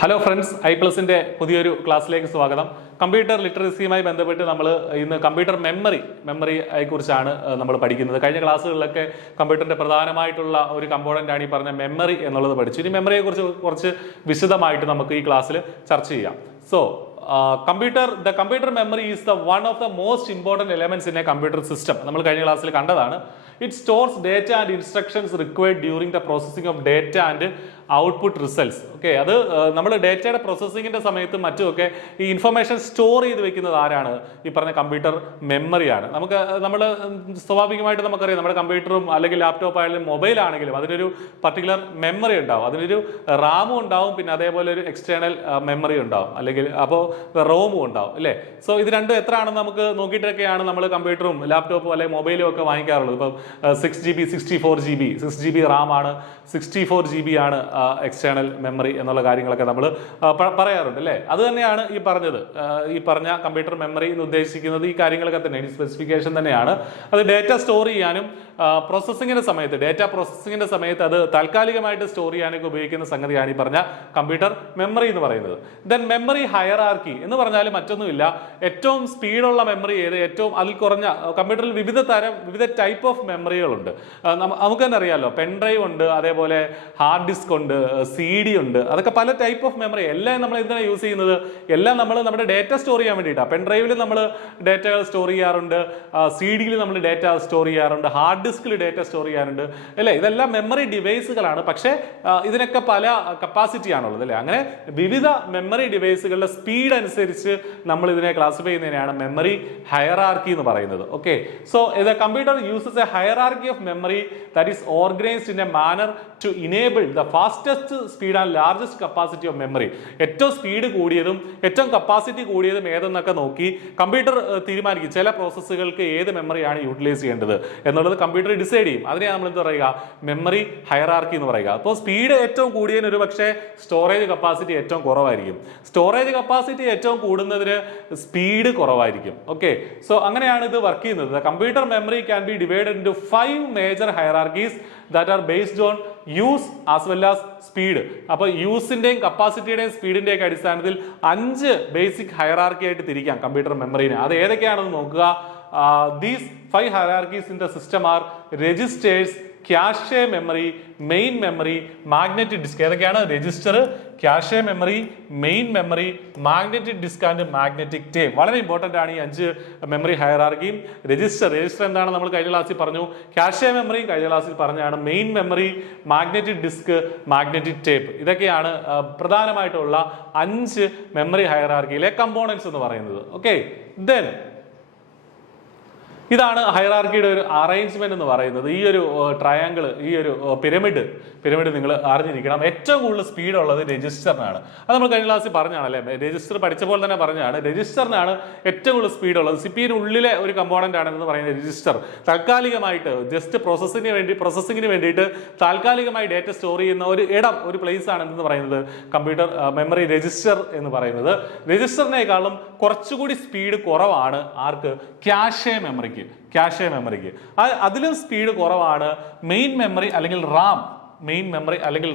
Hello friends, ഐ+ന്റെ പുതിയൊരു ക്ലാസ്സിലേക്ക് സ്വാഗതം. കമ്പ്യൂട്ടർ ലിറ്ററസിയുമായി ബന്ധപ്പെട്ട് നമ്മൾ ഇന്ന് കമ്പ്യൂട്ടർ മെമ്മറിയെ കുറിച്ചാണ് നമ്മൾ പഠിക്കുന്നത്. കഴിഞ്ഞ ക്ലാസ്സുകളിലൊക്കെ കമ്പ്യൂട്ടറിന്റെ പ്രധാനമായിട്ടുള്ള ഒരു കമ്പോണന്റ് ആണ് ഈ പറഞ്ഞ മെമ്മറി എന്നുള്ളത് പഠിച്ചു. ഇനി മെമ്മറിയെ കുറിച്ച് കുറച്ച് വിശദമായിട്ട് നമുക്ക് ഈ ക്ലാസ്സിൽ ചർച്ച ചെയ്യാം. So the computer memory is one of the most important elements in a computer system. നമ്മൾ കഴിഞ്ഞ ക്ലാസ്സിൽ കണ്ടതാണ്. It stores data and instructions required during the processing of data and output results. Okay, അത് നമ്മൾ ഡേറ്റയുടെ പ്രോസസ്സിങ്ങിന്റെ സമയത്തും മറ്റുമൊക്കെ ഈ ഇൻഫർമേഷൻ സ്റ്റോർ ചെയ്ത് വെക്കുന്നത് ആരാണ്? ഈ പറഞ്ഞ കമ്പ്യൂട്ടർ മെമ്മറിയാണ്. നമ്മൾ സ്വാഭാവികമായിട്ട് നമുക്കറിയാം, നമ്മുടെ കമ്പ്യൂട്ടറും അല്ലെങ്കിൽ ലാപ്ടോപ്പ് ആയാലും മൊബൈൽ ആണെങ്കിലും അതിനൊരു പർട്ടിക്കുലർ മെമ്മറി ഉണ്ടാവും, അതിനൊരു റാമും ഉണ്ടാവും, പിന്നെ അതേപോലെ ഒരു എക്സ്റ്റേണൽ മെമ്മറി ഉണ്ടാവും, അല്ലെങ്കിൽ അപ്പോൾ റോമും ഉണ്ടാവും അല്ലേ. സോ ഇത് രണ്ടും എത്ര ആണെന്ന് നമുക്ക് നോക്കിയിട്ടൊക്കെയാണ് നമ്മൾ കമ്പ്യൂട്ടറും ലാപ്ടോപ്പും അല്ലെങ്കിൽ മൊബൈലും ഒക്കെ വാങ്ങിക്കാറുള്ളത്. ഇപ്പം 6GB 64GB റാം ആണ്, 64GB ആണ് എക്സ്റ്റേണൽ മെമ്മറി എന്നുള്ള കാര്യങ്ങളൊക്കെ നമ്മൾ പറയാറുണ്ട് അല്ലേ. അത് തന്നെയാണ് ഈ പറഞ്ഞ കമ്പ്യൂട്ടർ മെമ്മറി എന്ന് ഉദ്ദേശിക്കുന്നത്. ഈ കാര്യങ്ങളൊക്കെ തന്നെ ഈ സ്പെസിഫിക്കേഷൻ തന്നെയാണ്. അത് ഡേറ്റ സ്റ്റോർ ചെയ്യാനും ഡേറ്റ പ്രോസസ്സിങ്ങിന്റെ സമയത്ത് അത് താൽക്കാലികമായിട്ട് സ്റ്റോർ ചെയ്യാനൊക്കെ ഉപയോഗിക്കുന്ന സംഗതിയാണ് ഈ പറഞ്ഞ കമ്പ്യൂട്ടർ മെമ്മറി എന്ന് പറയുന്നത്. ദെൻ മെമ്മറി ഹയറാർക്കി എന്ന് പറഞ്ഞാൽ മറ്റൊന്നുമില്ല, ഏറ്റവും സ്പീഡുള്ള മെമ്മറി ഏത്, ഏറ്റവും അതിൽ കുറഞ്ഞ കമ്പ്യൂട്ടറിൽ വിവിധ ടൈപ്പ് ഓഫ് മെമ്മറികളുണ്ട്. നമുക്ക് തന്നെ അറിയാമല്ലോ, പെൻഡ്രൈവ് ഉണ്ട്, അതേപോലെ ഹാർഡ് ഡിസ്ക് ഉണ്ട്, CD ഉണ്ട്, അതൊക്കെ പല ടൈപ്പ് ഓഫ് മെമ്മറി. എല്ലാം നമ്മൾ എന്തിനാണ് യൂസ് ചെയ്യുന്നത്? എല്ലാം നമ്മൾ നമ്മുടെ ഡേറ്റ സ്റ്റോർ ചെയ്യാൻ വേണ്ടിയിട്ടാണ്. പെൻഡ്രൈവിൽ നമ്മൾ ഡേറ്റകൾ സ്റ്റോർ ചെയ്യാറുണ്ട്, CD-യിൽ നമ്മൾ ഡേറ്റ സ്റ്റോർ ചെയ്യാറുണ്ട്, ഹാർഡ് ഡിസ്കിൽ ഡേറ്റ സ്റ്റോർ ചെയ്യാറുണ്ട് അല്ലേ. ഇതെല്ലാം മെമ്മറി ഡിവൈസുകളാണ്, പക്ഷേ ഇതിനൊക്കെ പല കപ്പാസിറ്റി ആണുള്ളത് അല്ലേ. അങ്ങനെ വിവിധ മെമ്മറി ഡിവൈസുകളുടെ സ്പീഡ് അനുസരിച്ച് നമ്മൾ ഇതിനെ ക്ലാസിഫൈ ചെയ്യുന്നതിനെയാണ് മെമ്മറി ഹയറാർക്കി എന്ന് പറയുന്നത്. Okay, so the computer uses a hierarchy of memory that is organised in a manner to enable the fastest speed and largest capacity of memory. ഏറ്റവും സ്പീഡ് കൂടിയതും ഏറ്റവും capacity കൂടിയതും ഏതെന്നൊക്കെ നോക്കി കമ്പ്യൂട്ടർ തീരുമാനിക്കും ചില പ്രോസസ്സുകൾക്ക് ഏത് മെമ്മറിയാണ് യൂട്ടിലൈസ് ചെയ്യേണ്ടത് എന്നുള്ളത് കമ്പ്യൂട്ടർ ഡിസൈഡ് ചെയ്യും. അതിനെ നമ്മൾ എന്ത് പറയുക? മെമ്മറി ഹയറാർക്കി എന്ന് പറയുക. അപ്പോൾ സ്പീഡ് ഏറ്റവും കൂടിയതിന് ഒരു പക്ഷേ സ്റ്റോറേജ് കപ്പാസിറ്റി ഏറ്റവും കുറവായിരിക്കും. സ്റ്റോറേജ് കപ്പാസിറ്റി ഏറ്റവും കൂടുന്നതിന് സ്പീഡ് കുറവായിരിക്കും. ഓക്കെ, സോ അങ്ങനെയാണ് ഇത് വർക്ക് ചെയ്യുന്നത്. Computer memory can be divided into 5 major hierarchies that are based on use as well as speed. അപ്പോൾ യൂസിന്റെയും കപ്പാസിറ്റിയുടെയും സ്പീഡിന്റെയും ഒക്കെ അടിസ്ഥാനത്തിൽ 5 ബേസിക് ഹയറാർക്കി ആയിട്ട് തിരിക്കാം കമ്പ്യൂട്ടർ മെമ്മറിനെ. അത് ഏതൊക്കെയാണെന്ന് നോക്കുക. These 5 hierarchies in the system are registers, cache memory, main memory, magnetic disk. ഏതൊക്കെയാണ്? Register, cache memory, main memory, magnetic disk and magnetic tape. വളരെ ഇമ്പോർട്ടന്റ് ആണ് ഈ 5 മെമ്മറി ഹയറാർക്കിയും. രജിസ്റ്റർ എന്താണ് നമ്മൾ കഴിഞ്ഞ ക്ലാസ്സിൽ പറഞ്ഞു, ക്യാഷെ മെമ്മറിയും കഴിഞ്ഞ ക്ലാസ്സിൽ പറഞ്ഞാണ്. Main memory, magnetic disk, magnetic tape, ഇതൊക്കെയാണ് പ്രധാനമായിട്ടുള്ള 5 മെമ്മറി ഹയറാർക്കിയിലെ കമ്പോണൻസ് എന്ന് പറയുന്നത്. ഓക്കെ, ദെൻ ഇതാണ് ഹയറാർക്കിയുടെ ഒരു അറേഞ്ച്മെന്റ് എന്ന് പറയുന്നത്. ഈ ഒരു ട്രയാങ്കിൾ, ഈ ഒരു പിരമിഡ് നിങ്ങൾ അറിഞ്ഞിരിക്കണം. ഏറ്റവും കൂടുതൽ സ്പീഡ് ഉള്ളത് രജിസ്റ്ററിനാണ്. അത് നമ്മൾ കഴിഞ്ഞ ക്ലാസ്സിൽ പറഞ്ഞാണ് അല്ലേ. രജിസ്റ്റർ പഠിച്ചപ്പോൾ തന്നെ പറഞ്ഞാണ്, രജിസ്റ്ററിനാണ് ഏറ്റവും കൂടുതൽ സ്പീഡ് ഉള്ളത്. CPU ഉള്ളിലെ ഒരു കമ്പോണന്റ് ആണെന്ന് പറയുന്നത് രജിസ്റ്റർ. താൽക്കാലികമായിട്ട് ജസ്റ്റ് പ്രോസസ്സിങ്ങിന് വേണ്ടിയിട്ട് താൽക്കാലികമായി ഡേറ്റ സ്റ്റോർ ചെയ്യുന്ന ഒരു പ്ലേസ് ആണ് എന്ന് പറയുന്നത് കമ്പ്യൂട്ടർ മെമ്മറി രജിസ്റ്റർ എന്ന് പറയുന്നത്. രജിസ്റ്ററിനേക്കാളും കുറച്ചുകൂടി സ്പീഡ് കുറവാണ് ആർക്ക്? ക്യാഷെ മെമ്മറിക്ക്. അതിലും സ്പീഡ് കുറവാണ് മെയിൻ മെമ്മറി അല്ലെങ്കിൽ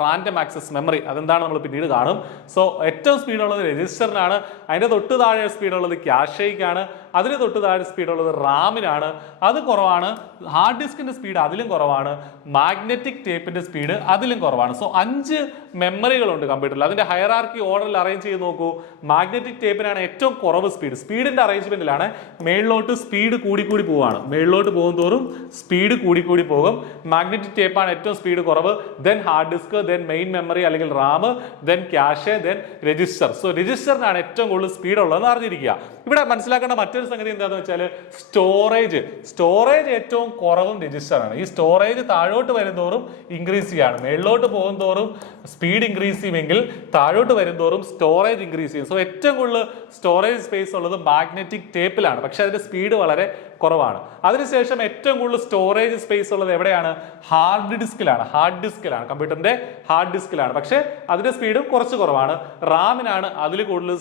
റാൻഡം ആക്സസ് മെമ്മറി. അതെന്താണ് നമ്മൾ പിന്നീട് കാണും. സോ ഏറ്റവും സ്പീഡുള്ളത് രജിസ്റ്ററിനാണ്. അതിന്റെ തൊട്ട് താഴെ സ്പീഡുള്ളത് ക്യാഷയ്ക്കാണ്. അതിന് തൊട്ട് താഴെ സ്പീഡുള്ളത് റാമിനാണ്. അത് കുറവാണ്. ഹാർഡ് ഡിസ്കിന്റെ സ്പീഡ് അതിലും കുറവാണ്. മാഗ്നറ്റിക് ടേപ്പിന്റെ സ്പീഡ് അതിലും കുറവാണ്. സോ 5 മെമ്മറികളുണ്ട് കമ്പ്യൂട്ടറിൽ. അതിന്റെ ഹയറാർക്കി ഓർഡറിൽ അറേഞ്ച് ചെയ്ത് നോക്കൂ. മാഗ്നറ്റിക് ടേപ്പിനാണ് ഏറ്റവും കുറവ് സ്പീഡിന്റെ അറേഞ്ച്മെന്റിലാണ് മേളിലോട്ട് സ്പീഡ് കൂടി പോവാണ്. മേളിലോട്ട് പോകും തോറും സ്പീഡ് കൂടി പോകും. മാഗ്നറ്റിക് ടേപ്പാണ് ഏറ്റവും സ്പീഡ് കുറവ്. Then hard disk, then main memory അല്ലെങ്കിൽ RAM, then cache, then register. So രജിസ്റ്ററിനാണ് ഏറ്റവും കൂടുതൽ സ്പീഡ് ഉള്ളതെന്ന് അറിഞ്ഞിരിക്കുക. ഇവിടെ മനസ്സിലാക്കേണ്ട മറ്റൊരു സംഗതി എന്താണെന്ന് വെച്ചാൽ സ്റ്റോറേജ് ഏറ്റവും കുറവും രജിസ്റ്ററാണ്. ഈ സ്റ്റോറേജ് താഴോട്ട് വരുന്തോറും ഇൻക്രീസ് ചെയ്യാണ്. മേളിലോട്ട് പോകും തോറും സ്പീഡ് ഇൻക്രീസ് ചെയ്യുമെങ്കിൽ താഴോട്ട് വരുന്തോറും സ്റ്റോറേജ് ഇൻക്രീസ് ചെയ്യും. സോ ഏറ്റവും കൂടുതൽ സ്റ്റോറേജ് സ്പേസ് ഉള്ളത് മാഗ്നറ്റിക് ടേപ്പിലാണ്. പക്ഷെ അതിന്റെ സ്പീഡ് വളരെ കുറവാണ്. അതിനുശേഷം ഏറ്റവും കൂടുതൽ സ്റ്റോറേജ് സ്പേസ് ഉള്ളത് എവിടെയാണ്? ഹാർഡ് ഡിസ്കിലാണ് കമ്പ്യൂട്ടറിന്റെ ഹാർഡ് ഡിസ്കിലാണ്. പക്ഷേ അതിന്റെ സ്പീഡും കുറച്ച് കുറവാണ്. റാമിനാണ് അതിൽ കൂടുതൽ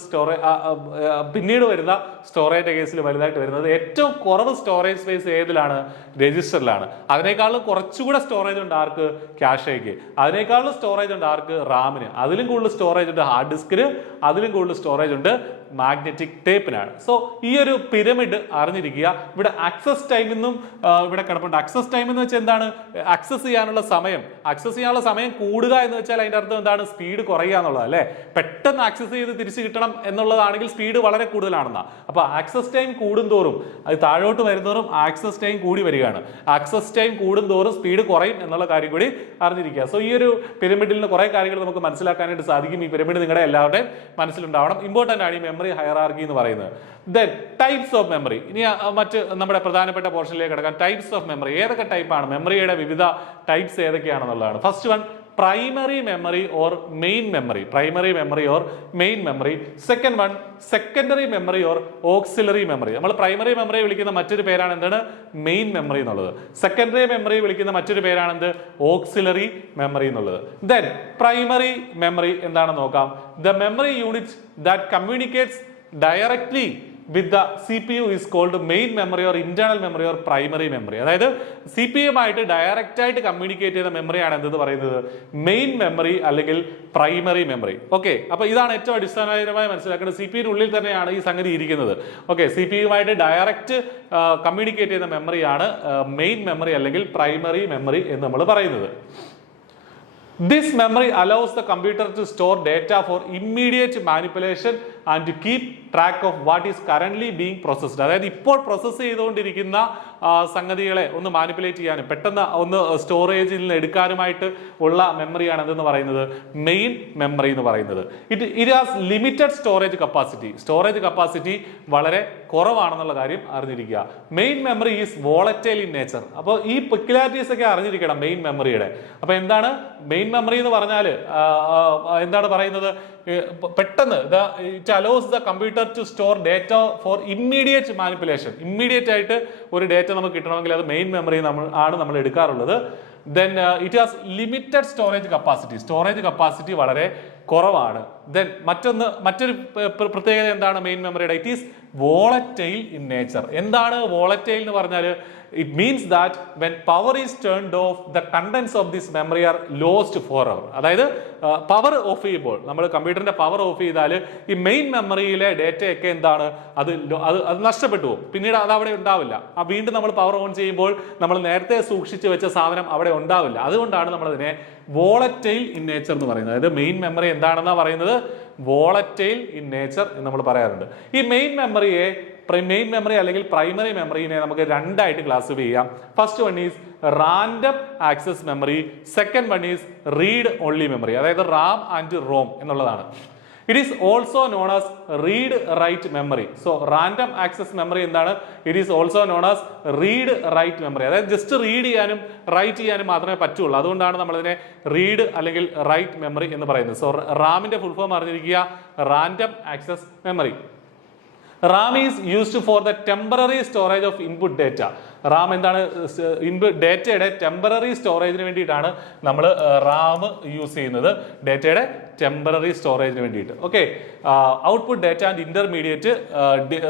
പിന്നീട് വരുന്ന സ്റ്റോറേജ് കേസിൽ വലുതായിട്ട് വരുന്നത്. ഏറ്റവും കുറവ് സ്റ്റോറേജ് സ്പേസ് ഏതിലാണ്? രജിസ്റ്ററിലാണ്. അതിനേക്കാളും കുറച്ചുകൂടെ സ്റ്റോറേജ് ഉണ്ട് ആർക്ക്? ക്യാഷേക്ക്. അതിനേക്കാളും സ്റ്റോറേജ് ഉണ്ട് ആർക്ക്? റാമിന്. അതിലും കൂടുതൽ സ്റ്റോറേജ് ഉണ്ട് ഹാർഡ് ഡിസ്കിന്. അതിലും കൂടുതൽ സ്റ്റോറേജ് ഉണ്ട് മാഗ്നറ്റിക് ടേപ്പിനാണ്. സോ ഈ ഒരു പിരമിഡ് അറിഞ്ഞിരിക്കുക. ഇവിടെ ആക്സസ് ടൈം എന്നും ഇവിടെ കിടപ്പുണ്ട്. ആക്സസ് ടൈം എന്ന് വെച്ചാൽ എന്താണ്? ആക്സസ് ചെയ്യാനുള്ള സമയം കൂടുക എന്ന് വെച്ചാൽ അതിന്റെ അർത്ഥം എന്താണ്? സ്പീഡ് കുറയുക എന്നുള്ളത് അല്ലേ? പെട്ടെന്ന് ആക്സസ് ചെയ്ത് തിരിച്ചു കിട്ടണം എന്നുള്ളതാണെങ്കിൽ സ്പീഡ് വളരെ കൂടുതലാണെന്നാ. അപ്പൊ ആക്സസ് ടൈം കൂടുന്തോറും അത് താഴോട്ട് വരുന്നതോറും ആക്സസ് ടൈം കൂടി വരികയാണ്. ആക്സസ് ടൈം കൂടുന്തോറും സ്പീഡ് കുറയും എന്നുള്ള കാര്യം കൂടി അറിഞ്ഞിരിക്കുക. സോ ഈ ഒരു പിരമിഡിൽ നിന്ന് കുറെ കാര്യങ്ങൾ നമുക്ക് മനസ്സിലാക്കാനായിട്ട് സാധിക്കും. ഈ പിരമിഡ് നിങ്ങളുടെ എല്ലാവരുടെയും മനസ്സിലുണ്ടാവണം. ഇമ്പോർട്ടന്റ് ആണ് ഈ മെമ്മറി ഹയറാർക്കി എന്ന് പറയുന്നത്. Then types of memory. ഇനി മറ്റ് നമ്മുടെ പ്രധാനപ്പെട്ട പോർഷനിലേക്ക് കിടക്കാൻ ടൈപ്സ് ഓഫ് മെമ്മറി. ഏതൊക്കെ ടൈപ്പാണ് മെമ്മറിയുടെ വിവിധ ടൈപ്സ് ഏതൊക്കെയാണെന്നുള്ളതാണ്. First one primary memory or main memory. Second one secondary memory or auxiliary memory. നമ്മൾ primary memory വിളിക്കുന്ന മറ്റൊരു പേരാണ് എന്താണ്? മെയിൻ മെമ്മറി എന്നുള്ളത്. സെക്കൻഡറി മെമ്മറി വിളിക്കുന്ന മറ്റൊരു പേരാണ് എന്ത്? ഓക്സിലറി മെമ്മറി എന്നുള്ളത്. ദെൻ പ്രൈമറി മെമ്മറി എന്താണെന്ന് നോക്കാം. The memory unit that communicates directly with the CPU is called main memory or internal memory or primary memory. അതായത് CPU ആയിട്ട് ഡയറക്റ്റ് ആയിട്ട് കമ്മ്യൂണിക്കേറ്റ് ചെയ്ത മെമ്മറിയാണ് എന്തെന്ന് പറയുന്നത്? മെയിൻ മെമ്മറി അല്ലെങ്കിൽ പ്രൈമറി മെമ്മറി. ഓക്കെ, അപ്പൊ ഇതാണ് ഏറ്റവും അടിസ്ഥാനപരമായി മനസ്സിലാക്കേണ്ടത്. CPU ഉള്ളിൽ തന്നെയാണ് ഈ സംഗതി ഇരിക്കുന്നത്. ഓക്കെ, CPU ആയിട്ട് ഡയറക്റ്റ് കമ്മ്യൂണിക്കേറ്റ് ചെയ്യുന്ന മെമ്മറിയാണ് മെയിൻ മെമ്മറി അല്ലെങ്കിൽ പ്രൈമറി മെമ്മറി എന്ന് നമ്മൾ പറയുന്നത്. This memory allows the computer to store data for immediate manipulation and to keep track of what is currently being processed. അതായത് ഇപ്പോൾ പ്രോസസ്സ് ചെയ്തുകൊണ്ടിരിക്കുന്ന സംഗതികളെ ഒന്ന് മാനിപ്പുലേറ്റ് ചെയ്യാനും പെട്ടെന്ന് ഒന്ന് സ്റ്റോറേജിൽ നിന്ന് എടുക്കാനുമായിട്ട് ഉള്ള മെമ്മറിയാണ് എന്തെന്ന് പറയുന്നത്? മെയിൻ മെമ്മറി എന്ന് പറയുന്നത്. It has limited storage capacity വളരെ കുറവാണെന്നുള്ള കാര്യം അറിഞ്ഞിരിക്കുക. Main memory is volatile in nature. അപ്പോൾ ഈ പെക്യുലാരിറ്റീസ് ഒക്കെ അറിഞ്ഞിരിക്കണം മെയിൻ മെമ്മറിയുടെ. അപ്പൊ എന്താണ് മെയിൻ മെമ്മറി എന്ന് പറഞ്ഞാൽ? എന്താണ് പറയുന്നത്? പെട്ടെന്ന് it allows the computer to store data for immediate manipulation. Immediate ആയിട്ട് ഒരു ഡേറ്റ നമുക്ക് കിട്ടണമെങ്കിൽ അത് മെയിൻ മെമ്മറി നമ്മൾ എടുക്കാറുള്ളത്. Then it has limited storage capacity വളരെ കുറവാണ്. ദെൻ മറ്റൊരു പ്രത്യേകത എന്താണ് മെയിൻ മെമ്മറിയുടെ? It is volatile in nature. എന്താണ് വോളറ്റൈൽ എന്ന് പറഞ്ഞാൽ? It means that when power is turned off, the contents of this memory are lost forever. അതായത് പവർ ഓഫ് ചെയ്യുമ്പോൾ, നമ്മൾ കമ്പ്യൂട്ടറിന്റെ പവർ ഓഫ് ചെയ്താൽ ഈ മെയിൻ മെമ്മറിയിലെ ഡേറ്റയൊക്കെ എന്താണ്? അത് നഷ്ടപ്പെട്ടു പോകും. പിന്നീട് അത് അവിടെ ഉണ്ടാവില്ല. വീണ്ടും നമ്മൾ പവർ ഓൺ ചെയ്യുമ്പോൾ നമ്മൾ നേരത്തെ സൂക്ഷിച്ചു വെച്ച സാധനം അവിടെ ഉണ്ടാവില്ല. അതുകൊണ്ടാണ് നമ്മൾ അതിനെ വോളറ്റൈൽ ഇൻ നേച്ചർ എന്ന് പറയുന്നത്. അതായത് മെയിൻ മെമ്മറി എന്താണെന്നാ പറയുന്നത്? വോളറ്റൈൽ ഇൻ നേച്ചർ എന്ന് നമ്മൾ പറയാറുണ്ട്. ഈ മെയിൻ മെമ്മറി അല്ലെങ്കിൽ പ്രൈമറി മെമ്മറിനെ നമുക്ക് രണ്ടായിട്ട് ക്ലാസിഫൈ ചെയ്യാം. First one is random access memory. Second one is read only memory. അതായത് റാം ആൻഡ് റോം എന്നുള്ളതാണ്. It is also known as read write memory. So random access memory എന്താണ്? It is also known as read write memory. അതായത് just read ചെയ്യാനും right ചെയ്യാനും മാത്രമേ പറ്റുള്ളൂ. അതുകൊണ്ടാണ് നമ്മൾ ഇതിനെ റീഡ് അല്ലെങ്കിൽ റൈറ്റ് മെമ്മറി എന്ന് പറയുന്നത്. സോ റാമിന്റെ ഫുൾ ഫോം അറിഞ്ഞിരിക്കുക, random access memory. RAM is used for the temporary storage of input data. Ram എന്താണ്? ഇൻപുട്ട് ഡേറ്റയുടെ ടെമ്പററി സ്റ്റോറേജിന് വേണ്ടിയിട്ടാണ് നമ്മൾ റാം യൂസ് ചെയ്യുന്നത്. ഡേറ്റയുടെ ടെമ്പററി സ്റ്റോറേജിന് വേണ്ടിയിട്ട്. Okay, output data and intermediate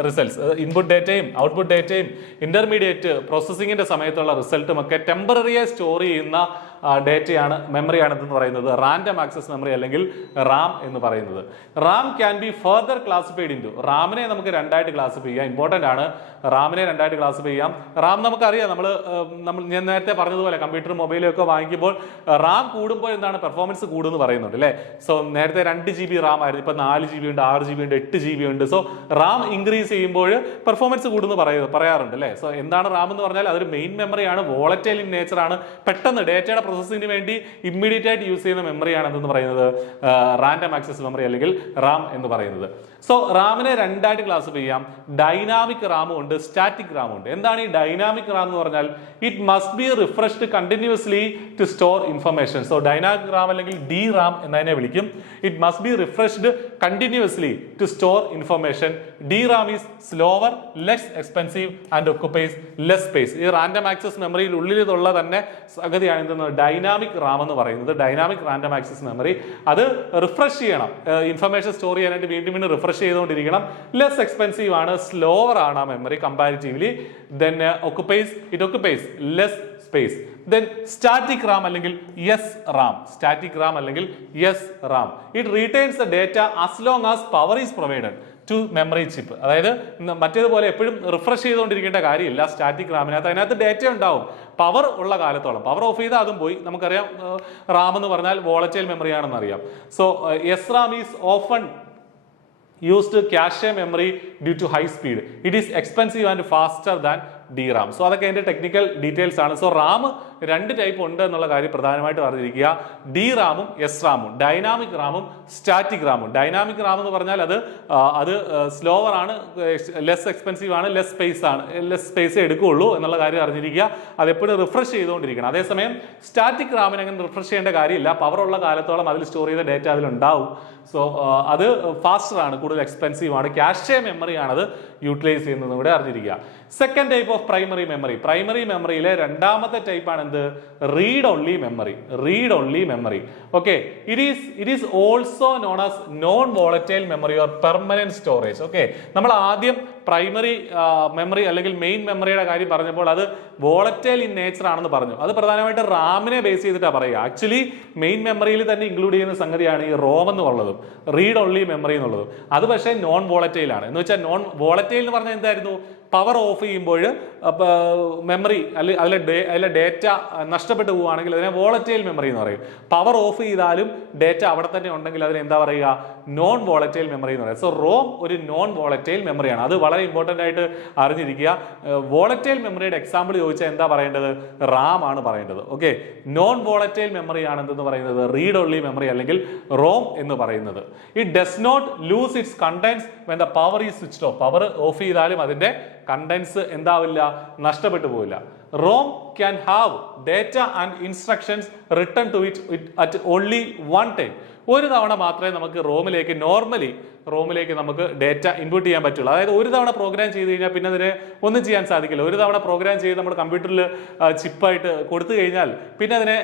results. Input ഡേറ്റയും ഔട്ട്പുട്ട് ഡേറ്റയും ഇന്റർമീഡിയറ്റ് പ്രോസസ്സിങ്ങിന്റെ സമയത്തുള്ള റിസൾട്ടും ഒക്കെ ടെമ്പററിയെ സ്റ്റോർ ചെയ്യുന്ന ഡേറ്റയാണ് മെമ്മറിയാണ് എന്ന് പറയുന്നത് റാൻഡം ആക്സസ് മെമ്മറി അല്ലെങ്കിൽ റാം എന്ന് പറയുന്നത്. RAM can be further classified into. റാമിനെ നമുക്ക് രണ്ടായിട്ട് ക്ലാസിഫൈ ചെയ്യാം. ഇമ്പോർട്ടന്റ് ആണ്, റാമിനെ രണ്ടായിട്ട് ക്ലാസിഫൈ ചെയ്യാം. റാം നമുക്കറിയാം, നമ്മൾ ഞാൻ നേരത്തെ പറഞ്ഞതുപോലെ കമ്പ്യൂട്ടർ മൊബൈലും ഒക്കെ വാങ്ങിക്കുമ്പോൾ റാം കൂടുമ്പോൾ എന്താണ്? പെർഫോമൻസ് കൂടുമെന്ന് പറയുന്നുണ്ട് അല്ലേ? സോ നേരത്തെ 2 GB റാം ആയിരുന്നു, ഇപ്പൊ 4 GB ഉണ്ട്, 6 GB ഉണ്ട്, 8 GB ഉണ്ട്. സോ റാം ഇൻക്രീസ് ചെയ്യുമ്പോൾ പെർഫോമൻസ് കൂടുമെന്ന് പറയാറുണ്ട് അല്ലേ? സോ എന്താണ് റാം എന്ന് പറഞ്ഞാൽ? അതൊരു മെയിൻ മെമ്മറിയാണ്, വോളറ്റൈൽ ഇൻ നേച്ചർ ആണ്, പെട്ടെന്ന് ഡേറ്റയുടെ പ്രോസസ്സിങ്ങിന് വേണ്ടി ഇമ്മീഡിയറ്റ് ആയിട്ട് യൂസ് ചെയ്യുന്ന മെമ്മറിയാണ് എന്തെന്ന് പറയുന്നത്? റാൻഡം ആക്സസ് മെമ്മറി അല്ലെങ്കിൽ റാം എന്ന് പറയുന്നത്. സോ റാമിനെ രണ്ടായിട്ട് ക്ലാസിഫൈ ചെയ്യാം. ഡൈനാമിക് റാമും ഉണ്ട്, സ്റ്റാറ്റിക് റാമും ഉണ്ട്. എന്താണ് ഈ ഡൈനാമിക് ഡൈനാമിക് റാം എന്ന് പറഞ്ഞാൽ it must be refreshed continuously to store information. So dynamic RAM അല്ലെങ്കിൽ ഡി റാം എന്നതിനെ വിളിക്കും. It must be refreshed continuously to store information. D RAM is slower, less expensive and occupies less space. ഈ random access മെമ്മറിയിൽ ഉള്ളിലുള്ള തന്നെ സംഗതിയാണ് എന്തെന്ന് dynamic RAM എന്ന് പറയുന്നത്. ഡൈനാമിക് റാൻഡം ആക്സസ് മെമ്മറി അത് റിഫ്രഷ് ചെയ്യണം, ഇൻഫർമേഷൻ സ്റ്റോർ ചെയ്യാനായിട്ട് വീണ്ടും വീണ്ടും റിഫ്രഷ് ചെയ്തുകൊണ്ടിരിക്കണം. ലെസ് എക്സ്പെൻസീവ് ആണ്, സ്ലോവർ ആണ് ആ memory comparatively. Then it occupies less space. Then static RAM അല്ലെങ്കിൽ യെസ് റാം. സ്റ്റാറ്റിക് റാം അല്ലെങ്കിൽ S RAM. It retains the data as long as power is provided to memory chip. അതായത് മറ്റേതുപോലെ എപ്പോഴും refresh ചെയ്തുകൊണ്ടിരിക്കേണ്ട കാര്യമില്ല static റാമിനകത്ത്. അതിനകത്ത് data ഉണ്ടാവും power ഉള്ള കാലത്തോളം. പവർ ഓഫ് ചെയ്താൽ അതും പോയി. നമുക്കറിയാം റാം എന്ന് പറഞ്ഞാൽ വോളറ്റൈൽ മെമ്മറി ആണെന്ന് അറിയാം. So S Ram is often used cache memory due to high speed. It is expensive and faster than DRAM. So അതൊക്കെ അതിന്റെ ടെക്നിക്കൽ ഡീറ്റെയിൽസ് ആണ്. സോ റാം രണ്ട് ടൈപ്പ് ഉണ്ട് എന്നുള്ള കാര്യം പ്രധാനമായിട്ട് അറിഞ്ഞിരിക്കുക. ഡി റാമും എസ് റാമും, ഡൈനാമിക് റാമും സ്റ്റാറ്റിക് റാമും. ഡൈനാമിക് റാം എന്ന് പറഞ്ഞാൽ അത് സ്ലോവർ ആണ്, ലെസ് എക്സ്പെൻസീവ് ആണ്, ലെസ് സ്പേസ് എടുക്കുകയുള്ളൂ എന്നുള്ള കാര്യം അറിഞ്ഞിരിക്കുക. അതെപ്പോഴും റിഫ്രഷ് ചെയ്തുകൊണ്ടിരിക്കണം. അതേസമയം സ്റ്റാറ്റിക് റാമിന് അങ്ങനെ റിഫ്രഷ് ചെയ്യേണ്ട കാര്യമില്ല. പവർ ഉള്ള കാലത്തോളം അതിൽ സ്റ്റോർ ചെയ്ത ഡേറ്റ അതിലുണ്ടാവും. സോ അത് ഫാസ്റ്റർ ആണ്, കൂടുതൽ എക്സ്പെൻസീവ് ആണ്. ക്യാഷെ മെമ്മറി ആണത് യൂട്ടിലൈസ് ചെയ്യുന്നത് കൂടെ അറിഞ്ഞിരിക്കുക. Second type of primary memory. Primary മെമ്മറിയിലെ രണ്ടാമത്തെ ടൈപ്പ് ആണ് എന്ത്? Read only memory. Read only memory. Okay, it is also known as non volatile memory or permanent storage. Okay, നമ്മൾ ആദ്യം പ്രൈമറി മെമ്മറി അല്ലെങ്കിൽ മെയിൻ മെമ്മറിയുടെ കാര്യം പറഞ്ഞപ്പോൾ അത് വോളറ്റൈൽ ഇൻ നേച്ചർ ആണെന്ന് പറഞ്ഞു. അത് പ്രധാനമായിട്ട് റാമിനെ ബേസ് ചെയ്തിട്ടാണ് പറയുക. ആക്ച്വലി മെയിൻ മെമ്മറിയിൽ തന്നെ ഇൻക്ലൂഡ് ചെയ്യുന്ന സംഗതിയാണ് ഈ റോം എന്ന് പറയുന്നതും റീഡ് ഓൺലി മെമ്മറി എന്നുള്ളതും. അത് പക്ഷേ നോൺ വോളറ്റൈൽ ആണ്. എന്ന് വെച്ചാൽ നോൺ വോളറ്റൈൽ എന്ന് പറഞ്ഞാൽ എന്തായിരുന്നു? പവർ ഓഫ് ചെയ്യുമ്പോൾ മെമ്മറി അതിലെ ഡേറ്റ നഷ്ടപ്പെട്ടു പോവുകയാണെങ്കിൽ അതിനെ വോളറ്റൈൽ മെമ്മറി എന്ന് പറയും. പവർ ഓഫ് ചെയ്താലും ഡേറ്റ അവിടെ തന്നെ ഉണ്ടെങ്കിൽ അതിന് എന്താ പറയുക? നോൺ വോളറ്റൈൽ മെമ്മറി എന്ന് പറയുന്നത്. സോ റോം ഒരു നോൺ വോളറ്റൈൽ മെമ്മറിയാണ്. അത് വളരെ ഇമ്പോർട്ടൻ്റ് ആയിട്ട് അറിഞ്ഞിരിക്കുക. വോളറ്റൈൽ മെമ്മറിയുടെ എക്സാമ്പിൾ ചോദിച്ചാൽ എന്താ പറയേണ്ടത്? റാം ആണ് പറയേണ്ടത്. ഓക്കെ, നോൺ വോളറ്റൈൽ മെമ്മറി ആണ് എന്തെന്ന് പറയുന്നത്? റീഡ് ഓൺലി മെമ്മറി അല്ലെങ്കിൽ റോം എന്ന് പറയുന്നത്. It does not lose its contents when the power is switched off. Power off ചെയ്താലും അതിന്റെ കണ്ടന്റ്സ് എന്താവില്ല? നഷ്ടപ്പെട്ടു പോവില്ല. ROM can have data and instructions written to it at only one time. ഒരു തവണ മാത്രമേ നമുക്ക് റോമിലേക്ക് നമുക്ക് ഡേറ്റ ഇൻപുട്ട് ചെയ്യാൻ പറ്റുള്ളൂ. അതായത് ഒരു തവണ പ്രോഗ്രാം ചെയ്ത് കഴിഞ്ഞാൽ പിന്നെ അതിനെ ഒന്നും ചെയ്യാൻ സാധിക്കില്ല. ഒരു തവണ പ്രോഗ്രാം ചെയ്ത് നമ്മുടെ കമ്പ്യൂട്ടറിൽ ചിപ്പായിട്ട് കൊടുത്തു കഴിഞ്ഞാൽ പിന്നെ അതിനെ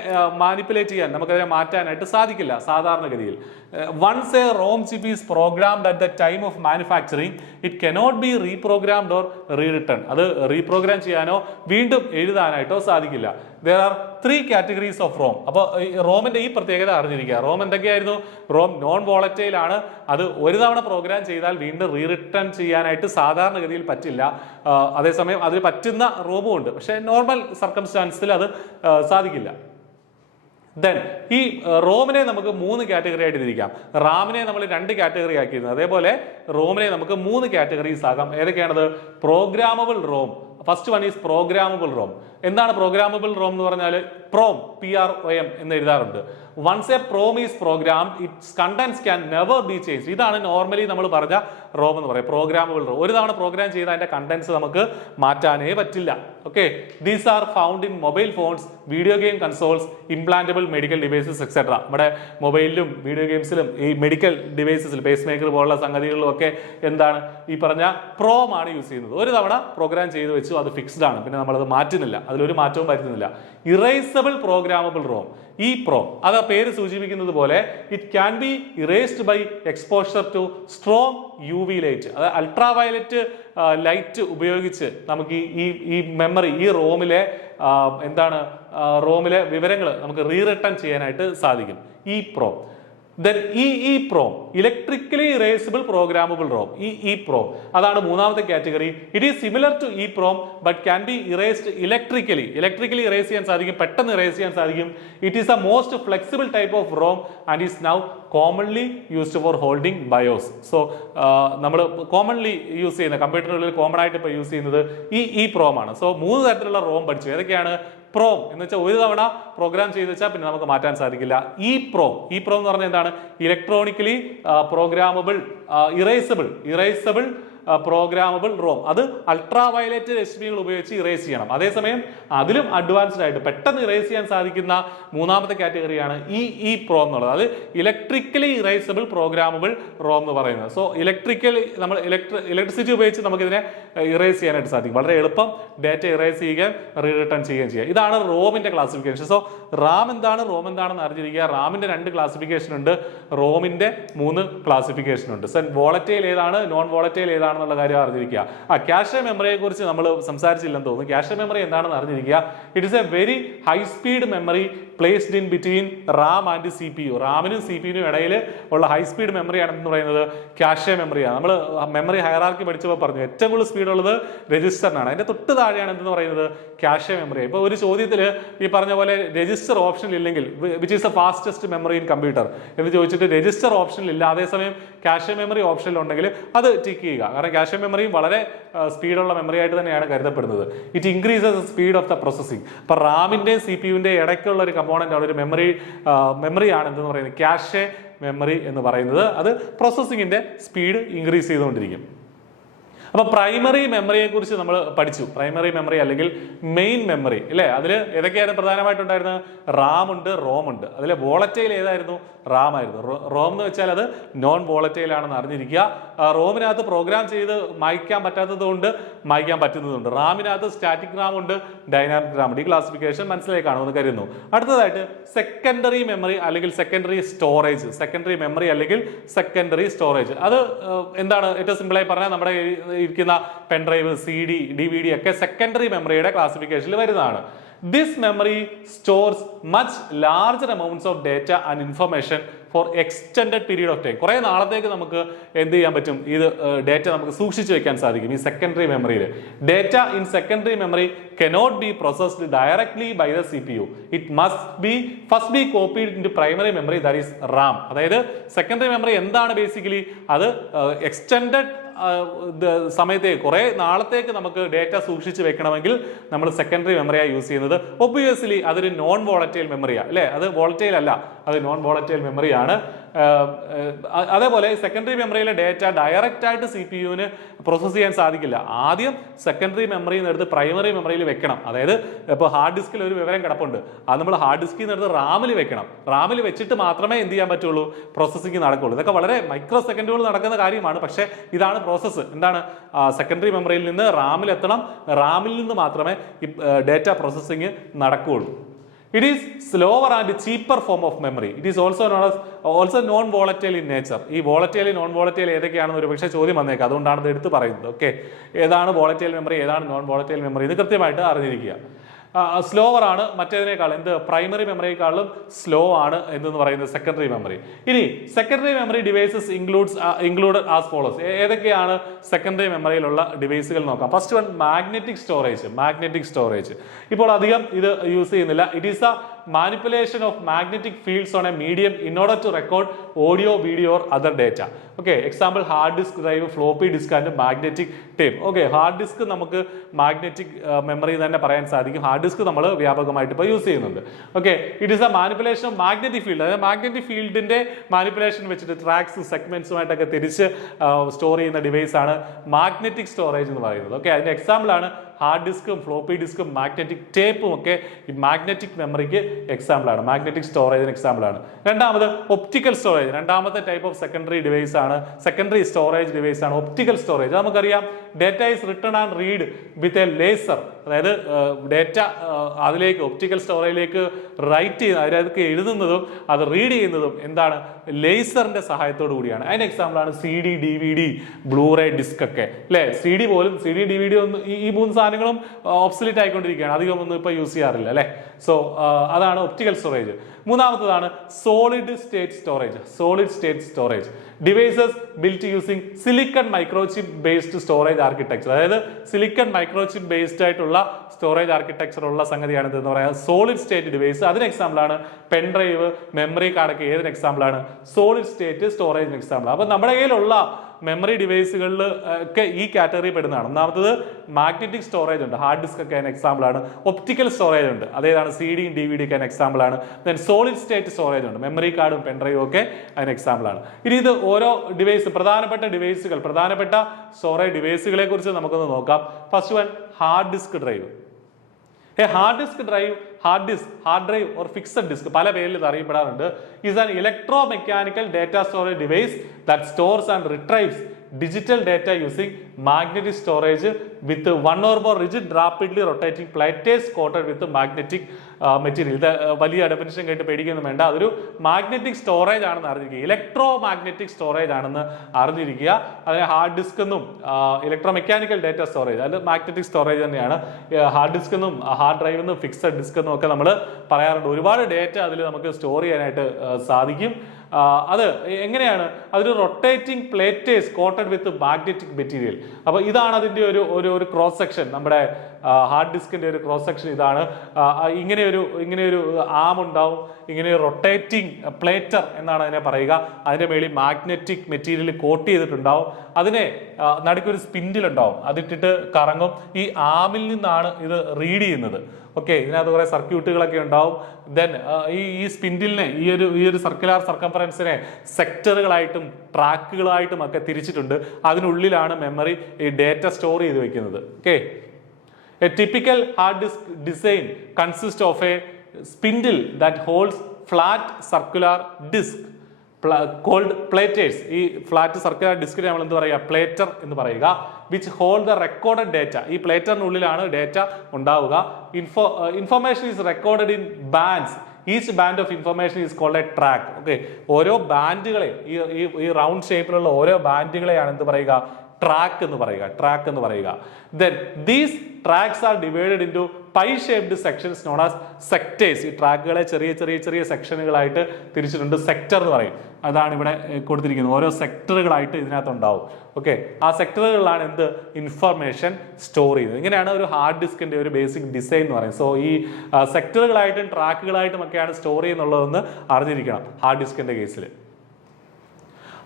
മാനിപ്പുലേറ്റ് ചെയ്യാൻ, നമുക്കതിനെ മാറ്റാനായിട്ട് സാധിക്കില്ല സാധാരണഗതിയിൽ. Once a ROM chip is programmed at the time of manufacturing it cannot be reprogrammed or rewritten. അത് റീപ്രോഗ്രാം ചെയ്യാനോ വീണ്ടും എഴുതാനായിട്ടോ സാധിക്കില്ല. There are 3 categories of ROM. അപ്പോൾ റോമിന്റെ ഈ പ്രത്യേകത അറിഞ്ഞിരിക്കുക. റോം എന്തൊക്കെയായിരുന്നു? റോം നോൺ വോളറ്റൈൽ ആണ്. അത് ഒരു തവണ പ്രോഗ്രാം ചെയ്താൽ വീണ്ടും റീറിട്ടേൺ ചെയ്യാനായിട്ട് സാധാരണഗതിയിൽ പറ്റില്ല. അതേസമയം അതിൽ പറ്റുന്ന റോമും ഉണ്ട്, പക്ഷേ നോർമൽ സർക്കംസ്റ്റാൻസിൽ അത് സാധിക്കില്ല. ദെൻ ഈ റോമിനെ നമുക്ക് 3 കാറ്റഗറി ആയിട്ട് തിരിക്കാം. റാമിനെ നമ്മൾ 2 കാറ്റഗറി ആക്കിയിരുന്നു. അതേപോലെ റോമിനെ നമുക്ക് 3 കാറ്റഗറീസ് ആക്കാം. ഏതൊക്കെയാണത്? Programmable ROM. First one is programmable ROM. എന്താണ് പ്രോഗ്രാമബിൾ റോം എന്ന് പറഞ്ഞാൽ? പ്രോം, PROM എന്ന് എഴുതാറുണ്ട്. Once a PROM is program its contents can never be change. ഇതാണ് നോർമലി നമ്മൾ പറഞ്ഞ റോം എന്ന് പറയും, പ്രോഗ്രാമബിൾ റോം. ഒരു തവണ പ്രോഗ്രാം ചെയ്താൽ അതിന്റെ കണ്ടന്റ്സ് നമുക്ക് മാറ്റാനേ പറ്റില്ല. Okay, these are found in mobile phones, video game consoles, implantable medical devices etcetera. നമ്മുടെ മൊബൈലിലും വീഡിയോ ഗെയിംസിലും ഈ മെഡിക്കൽ ഡിവൈസസിൽ പേസ് മേക്കർ പോലുള്ള സംഗതികളിലും ഒക്കെ എന്താണ് ഈ പറഞ്ഞ പ്രോം ആണ് യൂസ് ചെയ്യുന്നത്. ഒരു തവണ പ്രോഗ്രാം ചെയ്ത് വെച്ചു, അത് ഫിക്സ്ഡ് ആണ്, പിന്നെ നമ്മളത് മാറ്റുന്നില്ല, അതിലൊരു മാറ്റവും വരുത്തുന്നില്ല. Erasable programmable ROM, EPROM, അത് ആ പേര് സൂചിപ്പിക്കുന്നത് പോലെ it can be erased by exposure to strong UV light. അത് അൾട്രാ വയലറ്റ് ലൈറ്റ് ഉപയോഗിച്ച് നമുക്ക് ഈ മെമ്മറി, ഈ റോമിലെ റോമിലെ വിവരങ്ങൾ നമുക്ക് റീറിട്ടേൺ ചെയ്യാനായിട്ട് സാധിക്കും. EPROM. Then EEPROM, electrically erasable programmable ROM. EEPROM അതാണ് മൂന്നാമത്തെ category. It is similar to EEPROM but can be erased electrically erase ചെയ്യാൻ സാധിക്കും, പെട്ടെന്ന് ഇറേസ് ചെയ്യാൻ സാധിക്കും. It is a most flexible type of ROM and is now commonly used for holding BIOS. So നമ്മൾ commonly use ചെയ്യുന്ന കമ്പ്യൂട്ടറുകളിൽ common ആയിട്ട് ഇപ്പോൾ യൂസ് ചെയ്യുന്നത് EEPROM ആണ്. സോ 3 തരത്തിലുള്ള റോം പഠിച്ചു. ഏതൊക്കെയാണ്? പ്രോം എന്ന് വെച്ചാൽ ഒരു തവണ പ്രോഗ്രാം ചെയ്ത് വെച്ചാൽ പിന്നെ നമുക്ക് മാറ്റാൻ സാധിക്കില്ല. EEPROM എന്ന് പറഞ്ഞാൽ എന്താണ്? Electronically programmable erasable programmable ROM. അത് അൾട്രാ വയലറ്റ് രശ്മികൾ ഉപയോഗിച്ച് ഇറേസ് ചെയ്യണം. അതേസമയം അതിലും അഡ്വാൻസ്ഡ് ആയിട്ട് പെട്ടെന്ന് ഇറേസ് ചെയ്യാൻ സാധിക്കുന്ന മൂന്നാമത്തെ കാറ്റഗറിയാണ് ഈ പ്രോം എന്നുള്ളത്. അത് ഇലക്ട്രിക്കലി ഇറേസബിൾ പ്രോഗ്രാമബിൾ റോം എന്ന് പറയുന്നത്. സോ നമ്മൾ ഇലക്ട്രിസിറ്റി ഉപയോഗിച്ച് നമുക്കിതിനെ ഇറേസ് ചെയ്യാനായിട്ട് സാധിക്കും. വളരെ എളുപ്പം ഡേറ്റ ഇറേസ് ചെയ്യുകയും റിട്ടേൺ ചെയ്യുകയും ചെയ്യുക. ഇതാണ് റോമിന്റെ ക്ലാസിഫിക്കേഷൻ. സോ റാം എന്താണ്, റോം എന്താണെന്ന് അറിഞ്ഞിരിക്കുക. റാമിന്റെ 2 ക്ലാസിഫിക്കേഷൻ ഉണ്ട്, റോമിന്റെ 3 ക്ലാസിഫിക്കേഷൻ ഉണ്ട്. സോ വോളറ്റൈൽ ഏതാണ്, നോൺ വോളറ്റൈൽ ഏതാണെന്നുള്ള കാര്യം അറിഞ്ഞിരിക്കുക. ക്യാഷെ മെമ്മറിയെ കുറിച്ച് നമ്മൾ സംസാരിച്ചില്ലെന്ന് തോന്നുന്നു. ക്യാഷെ മെമ്മറി എന്താണെന്ന് അറിഞ്ഞിരിക്കുക. It is A very high speed memory placed in between Ram and CPU. റാമിനും CPUനും ഇടയിൽ ഉള്ള ഹൈ സ്പീഡ് മെമ്മറിയാണ് എന്ന് പറയുന്നത് ക്യാഷെ മെമ്മറിയാണ്. നമ്മൾ മെമ്മറി ഹയറാർക്കി പഠിച്ചപ്പോൾ പറഞ്ഞു ഏറ്റവും കൂടുതൽ സ്പീഡ് ഉള്ളത് രജിസ്റ്ററിനാണ്. അതിന്റെ തൊട്ട് താഴെയാണ് എന്തെന്ന് പറയുന്നത് ക്യാഷെ മെമ്മറി. ഇപ്പോൾ ഒരു ചോദ്യത്തിൽ ഈ പറഞ്ഞ പോലെ രജിസ്റ്റർ ഓപ്ഷൻ ഇല്ലെങ്കിൽ which is the fastest memory in computer എന്ന് ചോദിച്ചിട്ട് രജിസ്റ്റർ ഓപ്ഷനിൽ ഇല്ല, അതേസമയം ക്യാഷെ മെമ്മറി ഓപ്ഷനിൽ ഉണ്ടെങ്കിൽ അത് ടിക്ക് ചെയ്യുക. കാരണം ക്യാഷെ മെമ്മറിയും വളരെ സ്പീഡുള്ള മെമ്മറി ആയിട്ട് തന്നെയാണ് കരുതപ്പെടുന്നത്. It increases speed of the processing. അപ്പൊ റാമിന്റെയും CPUവിന്റെയും ഇടയ്ക്കുള്ള ഒരു കമ്പോണന്റ് ആണ്, ഒരു മെമ്മറിയാണ് എന്തെന്ന് പറയുന്നത് ക്യാഷെ മെമ്മറി എന്ന് പറയുന്നത്. അത് പ്രോസസ്സിങ്ങിന്റെ സ്പീഡ് ഇൻക്രീസ് ചെയ്തുകൊണ്ടിരിക്കും. അപ്പൊ പ്രൈമറി മെമ്മറിയെ കുറിച്ച് നമ്മൾ പഠിച്ചു. പ്രൈമറി മെമ്മറി അല്ലെങ്കിൽ മെയിൻ മെമ്മറി അല്ലെ, അതിൽ ഏതൊക്കെയായിരുന്നു പ്രധാനമായിട്ടുണ്ടായിരുന്നത്? റാം ഉണ്ട്, റോം ഉണ്ട്. അതിലെ വോളറ്റൈൽ ഏതായിരുന്നു? റാം ആയിരുന്നു. റോം എന്ന് വെച്ചാൽ അത് നോൺ വോളറ്റൈൽ ആണെന്ന് അറിഞ്ഞിരിക്കുക. റോമിനകത്ത് പ്രോഗ്രാം ചെയ്ത് മായ്ക്കാൻ പറ്റാത്തത് കൊണ്ട് മായ്ക്കാൻ പറ്റുന്നതുണ്ട്. റാമിനകത്ത് സ്റ്റാറ്റിക് റാം ഉണ്ട്, ഡൈനാമിക് റാം ഉണ്ട്. ഈ ക്ലാസിഫിക്കേഷൻ മനസ്സിലായി കാണുമെന്ന് കരുതുന്നു. അടുത്തതായിട്ട് സെക്കൻഡറി മെമ്മറി അല്ലെങ്കിൽ സെക്കൻഡറി സ്റ്റോറേജ്. സെക്കൻഡറി മെമ്മറി അല്ലെങ്കിൽ സെക്കൻഡറി സ്റ്റോറേജ് അത് എന്താണ്? ഏറ്റവും സിമ്പിളായി പറഞ്ഞാൽ നമ്മുടെ ഇരിക്കുന്ന പെൻഡ്രൈവ്, CD, DVD ഒക്കെ സെക്കൻഡറി മെമ്മറിയുടെ ക്ലാസിഫിക്കേഷനിൽ വരുന്നതാണ്. This memory stores much larger amounts of data and information for extended period of time. കുറേ നാളത്തേക്ക് നമുക്ക് എന്ത് ചെയ്യാൻ പറ്റും? ഇത് ഡേറ്റ നമുക്ക് സൂക്ഷിച്ചു വെക്കാൻ സാധിക്കും ഈ സെക്കൻഡറി മെമ്മറിയിൽ. Data in secondary memory cannot be processed directly by the CPU. It must be first be copied into primary memory, that is RAM. അതായത് സെക്കൻഡറി മെമ്മറി എന്താണ് ബേസിക്കലി? അത് എക്സ്റ്റെൻഡഡ് സമയത്തേക്ക് കുറേ നാളത്തേക്ക് നമുക്ക് ഡേറ്റ സൂക്ഷിച്ച് വെക്കണമെങ്കിൽ നമ്മൾ സെക്കൻഡറി മെമ്മറിയാണ് യൂസ് ചെയ്യുന്നത്. ഒബ്വിയസ്ലി അതൊരു നോൺ വോളറ്റൈൽ മെമ്മറിയാണ് അല്ലേ, അത് വോളറ്റൈൽ അല്ല, അത് നോൺ വോളറ്റൈൽ മെമ്മറിയാണ്. അതേപോലെ സെക്കൻഡറി മെമ്മറിയിലെ ഡേറ്റ ഡയറക്റ്റ് ആയിട്ട് CPUവിന് പ്രോസസ് ചെയ്യാൻ സാധിക്കില്ല. ആദ്യം സെക്കൻഡറി മെമ്മറിയിൽ നിന്ന് എടുത്ത് പ്രൈമറി മെമ്മറിയിൽ വെക്കണം. അതായത് ഇപ്പോൾ ഹാർഡ് ഡിസ്കിൽ ഒരു വിവരം കിടപ്പുണ്ട്, അത് നമ്മൾ ഹാർഡ് ഡിസ്കിൽ നിന്ന് എടുത്ത് റാമിൽ വെക്കണം. റാമിൽ വെച്ചിട്ട് മാത്രമേ എന്ത് ചെയ്യാൻ പറ്റുള്ളൂ? പ്രോസസ്സിംഗ് നടക്കുള്ളൂ. ഇതൊക്കെ വളരെ മൈക്രോ സെക്കൻഡുകൾ നടക്കുന്ന കാര്യമാണ്. പക്ഷേ ഇതാണ് പ്രോസസ്സ്. എന്താണ്? സെക്കൻഡറി മെമ്മറിയിൽ നിന്ന് റാമിൽ എത്തണം, റാമിൽ നിന്ന് മാത്രമേ ഈ ഡേറ്റ പ്രോസസ്സിംഗ് നടക്കുകയുള്ളൂ. It is slower and cheaper form of memory. It is also known as non-volatile in nature. ഈ volatile, non-volatile ഏതൊക്കെയാണെന്ന് ഒരു പക്ഷേ ചോദ്യം വന്നേക്കാം. അതുകൊണ്ടാണ് ഇത് എടുത്ത് പറയുന്നത്. ഓക്കെ, ഏതാണ് volatile memory, ഏതാണ് non-volatile memory ഇത് കൃത്യമായിട്ട് അറിഞ്ഞിരിക്കുക. സ്ലോവർ ആണ് മറ്റേതിനേക്കാൾ, പ്രൈമറി മെമ്മറിയെക്കാളും സ്ലോ ആണ് എന്ന് പറയുന്നത് സെക്കൻഡറി മെമ്മറി. ഇനി secondary memory devices include as follows. ഏതൊക്കെയാണ് സെക്കൻഡറി മെമ്മറിയിലുള്ള ഡിവൈസുകൾ നോക്കാം. First one magnetic storage. ഇപ്പോൾ അധികം ഇത് യൂസ് ചെയ്യുന്നില്ല. It is A manipulation of magnetic fields on a medium in order to record audio, video or other data. Okay, example hard disk drive, floppy disk and magnetic tape. Okay, hard disk നമുക്ക് magnetic memory തന്നെ പറയാൻ സാധിക്കും. Hard disk നമ്മൾ വ്യാപകമായിട്ട് ഇപ്പോൾ use ചെയ്യുന്നുണ്ട്. Okay, it is A manipulation of magnetic field. അതായത് magnetic ഫീൽഡിന്റെ മാനിപ്പുലേഷൻ വെച്ചിട്ട് ട്രാക്സ് സെഗ്മെന്റ്സുമായിട്ടൊക്കെ തിരിച്ച് സ്റ്റോർ ചെയ്യുന്ന ഡിവൈസ് ആണ് മാഗ്നറ്റിക് സ്റ്റോറേജ് എന്ന് പറയുന്നത്. ഓക്കെ, അതിന്റെ എക്സാമ്പിൾ ആണ് ഹാർഡ് ഡിസ്കും ഫ്ലോപ്പി ഡിസ്കും മാഗ്നറ്റിക് ടേപ്പും ഒക്കെ ഈ മാഗ്നറ്റിക് മെമ്മറിക്ക് എക്സാമ്പിൾ ആണ്, മാഗ്നറ്റിക് സ്റ്റോറേജിന് എക്സാമ്പിൾ ആണ്. രണ്ടാമത് ഒപ്റ്റിക്കൽ സ്റ്റോറേജ്, രണ്ടാമത്തെ ടൈപ്പ് ഓഫ് സെക്കൻഡറി ഡിവൈസ് ആണ്, സെക്കൻഡറി സ്റ്റോറേജ് ഡിവൈസ് ആണ് ഒപ്റ്റിക്കൽ സ്റ്റോറേജ്. നമുക്കറിയാം data is written and read with a laser. അതായത് ഡേറ്റ അതിലേക്ക് ഒപ്റ്റിക്കൽ സ്റ്റോറേജിലേക്ക് റൈറ്റ് ചെയ്യുന്ന, അതിലേക്ക് എഴുതുന്നതും അത് റീഡ് ചെയ്യുന്നതും എന്താണ്? ലേസറിന്റെ സഹായത്തോടു കൂടിയാണ്. അതിന്റെ എക്സാമ്പിൾ ആണ് CD, DVD, ബ്ലൂറേ ഡിസ്ക് ഒക്കെ അല്ലെ. CD പോലും, CD, DVD ഒന്നും ഈ 3 സാധനങ്ങളും ഓബ്സൊലീറ്റ് ആയിക്കൊണ്ടിരിക്കുകയാണ്, അധികം ഒന്നും ഇപ്പൊ യൂസ് ചെയ്യാറില്ല അല്ലെ. സോ അതാണ് ഒപ്റ്റിക്കൽ സ്റ്റോറേജ്. മൂന്നാമത്തതാണ് solid state storage. Devices built using silicon microchip based storage architecture. അതായത് സിലിക്കൺ മൈക്രോചിപ്പ് ബേസ്ഡ് ആയിട്ടുള്ള സ്റ്റോറേജ് ആർക്കിടെക്ചർ ഉള്ള സംഗതിയാണ് എന്ന് പറയാം സോളിഡ് സ്റ്റേറ്റ് ഡിവൈസ്. അതിന് എക്സാമ്പിൾ ആണ് പെൻഡ്രൈവ്, മെമ്മറി കാർഡൊക്കെ. ഏതിന് എക്സാമ്പിൾ ആണ്? സോളിഡ് സ്റ്റേറ്റ് സ്റ്റോറേജിന് എക്സാമ്പിൾ. അപ്പൊ നമ്മുടെ കയ്യിലുള്ള മെമ്മറി ഡിവൈസുകളിൽ ഒക്കെ ഈ കാറ്റഗറി പെടുന്നതാണ്. ഒന്നാമത്തത് മാഗ്നറ്റിക് സ്റ്റോറേജ് ഉണ്ട്, ഹാർഡ് ഡിസ്ക് ഒക്കെ അതിന് എക്സാമ്പിൾ ആണ്. ഒപ്റ്റിക്കൽ സ്റ്റോറേജ് ഉണ്ട്, അതേതാണ് CD യും DVD ഒക്കെ അതിന് എക്സാമ്പിൾ ആണ്. ദെൻ സോളിഡ് സ്റ്റേറ്റ് സ്റ്റോറേജ് ഉണ്ട്, മെമ്മറി കാർഡും പെൻഡ്രൈവും ഒക്കെ അതിന് എക്സാമ്പിൾ ആണ്. ഇനി ഇത് ഓരോ ഡിവൈസ് പ്രധാനപ്പെട്ട സ്റ്റോറേജ് ഡിവൈസുകളെ കുറിച്ച് നമുക്കൊന്ന് നോക്കാം. First one, hard disk drive. Hard disk drive, hard drive or fixed disk പല പേരിൽ ഇത് അറിയപ്പെടാറുണ്ട്. Is an electro mechanical data storage device that stores and retrieves digital data using magnetic storage with one or more rigid rapidly rotating plates coated with magnetic material. ഇത് വലിയ definition കേട്ട് പേടിക്കൊന്നും വേണ്ട. അതൊരു മാഗ്നറ്റിക് സ്റ്റോറേജ് ആണെന്ന് അറിഞ്ഞിരിക്കുക, electro magnetic storage ആണെന്ന് അറിഞ്ഞിരിക്കുക. അതിന് ഹാർഡ് ഡിസ്ക് എന്നും ഇലക്ട്രോ മെക്കാനിക്കൽ ഡേറ്റ സ്റ്റോറേജ്, അത് മാഗ്നറ്റിക് സ്റ്റോറേജ് തന്നെയാണ്. ഹാർഡ് ഡിസ്ക് എന്നും ഹാർഡ് ഡ്രൈവ് എന്നും ഫിക്സഡ് ഡിസ്ക് എന്നും ഒക്കെ നമ്മൾ പറയാറുണ്ട്. ഒരുപാട് ഡേറ്റ അതിൽ നമുക്ക് സ്റ്റോർ ചെയ്യാനായിട്ട് സാധിക്കും. അത് എങ്ങനെയാണ്? അതൊരു rotating platters coated with magnetic material. അപ്പോൾ ഇതാണ് അതിൻ്റെ ഒരു ക്രോസ് സെക്ഷൻ. നമ്മുടെ ഹാർഡ് ഡിസ്കിന്റെ ഒരു ക്രോസ് സെക്ഷൻ ഇതാണ്. ഇങ്ങനെയൊരു ആം ഉണ്ടാവും, ഇങ്ങനെ റൊട്ടേറ്റിംഗ് പ്ലേറ്റർ എന്നാണ് അതിനെ പറയുക. അതിന്റെ മേളിൽ മാഗ്നറ്റിക് മെറ്റീരിയൽ കോട്ട് ചെയ്തിട്ടുണ്ടാവും. അതിനെ നടുക്കൊരു സ്പിൻഡിൽ ഉണ്ടാവും, അതിട്ടിട്ട് കറങ്ങും. ഈ ആമിൽ നിന്നാണ് ഇത് റീഡ് ചെയ്യുന്നത്. ഓക്കെ, ഇതിനകത്ത് കുറെ സർക്യൂട്ടുകളൊക്കെ ഉണ്ടാവും. ദെൻ ഈ സ്പിൻഡിലിനെ ഈ ഒരു സർക്കുലർ സർക്കംഫറൻസിനെ സെക്ടറുകളായിട്ടും ട്രാക്കുകളായിട്ടും ഒക്കെ തിരിച്ചിട്ടുണ്ട്. അതിനുള്ളിലാണ് മെമ്മറി ഈ ഡേറ്റ സ്റ്റോർ ചെയ്ത് വെക്കുന്നത്. Okay, a typical hard disk design consists of a spindle that holds flat circular disk called platers. ഈ ഫ്ലാറ്റ് സർക്കുലർ ഡിസ്കിനെ നമ്മൾ എന്ത് പറയുക? പ്ലേറ്റർ എന്ന് പറയുക. Which hold the recorded data. ഈ പ്ലേറ്ററിനുള്ളിലാണ് ഡേറ്റ ഉണ്ടാവുക. Information is recorded in bands. Each band of information is called a track. Okay, ഓരോ ബാൻഡുകളെ ഈ റൗണ്ട് ഷേപ്പിലുള്ള ഓരോ ബാൻഡുകളെയാണ് എന്ത് പറയുക? ട്രാക്ക് എന്ന് പറയുക. Then these tracks are divided into pie-shaped sections known as sectors. ഈ ട്രാക്കുകളെ ചെറിയ സെക്ഷനുകളായിട്ട് തിരിച്ചിട്ടുണ്ട്, സെക്ടർ എന്ന് പറയും. അതാണ് ഇവിടെ കൊടുത്തിരിക്കുന്നത്. ഓരോ സെക്ടറുകളായിട്ട് ഇതിനകത്ത് ഉണ്ടാവും. ഓക്കെ, ആ സെക്ടറുകളിലാണ് എന്ത് ഇൻഫർമേഷൻ സ്റ്റോർ ചെയ്യുന്നത്. ഇങ്ങനെയാണ് ഒരു ഹാർഡ് ഡിസ്കിന്റെ ഒരു ബേസിക് ഡിസൈൻ എന്ന് പറയുന്നത്. സോ ഈ സെക്ടറുകളായിട്ടും ട്രാക്കുകളായിട്ടും ഒക്കെയാണ് സ്റ്റോർ ചെയ്യുന്നുള്ളതെന്ന് അറിഞ്ഞിരിക്കണം ഹാർഡ് ഡിസ്കിന്റെ കേസിൽ.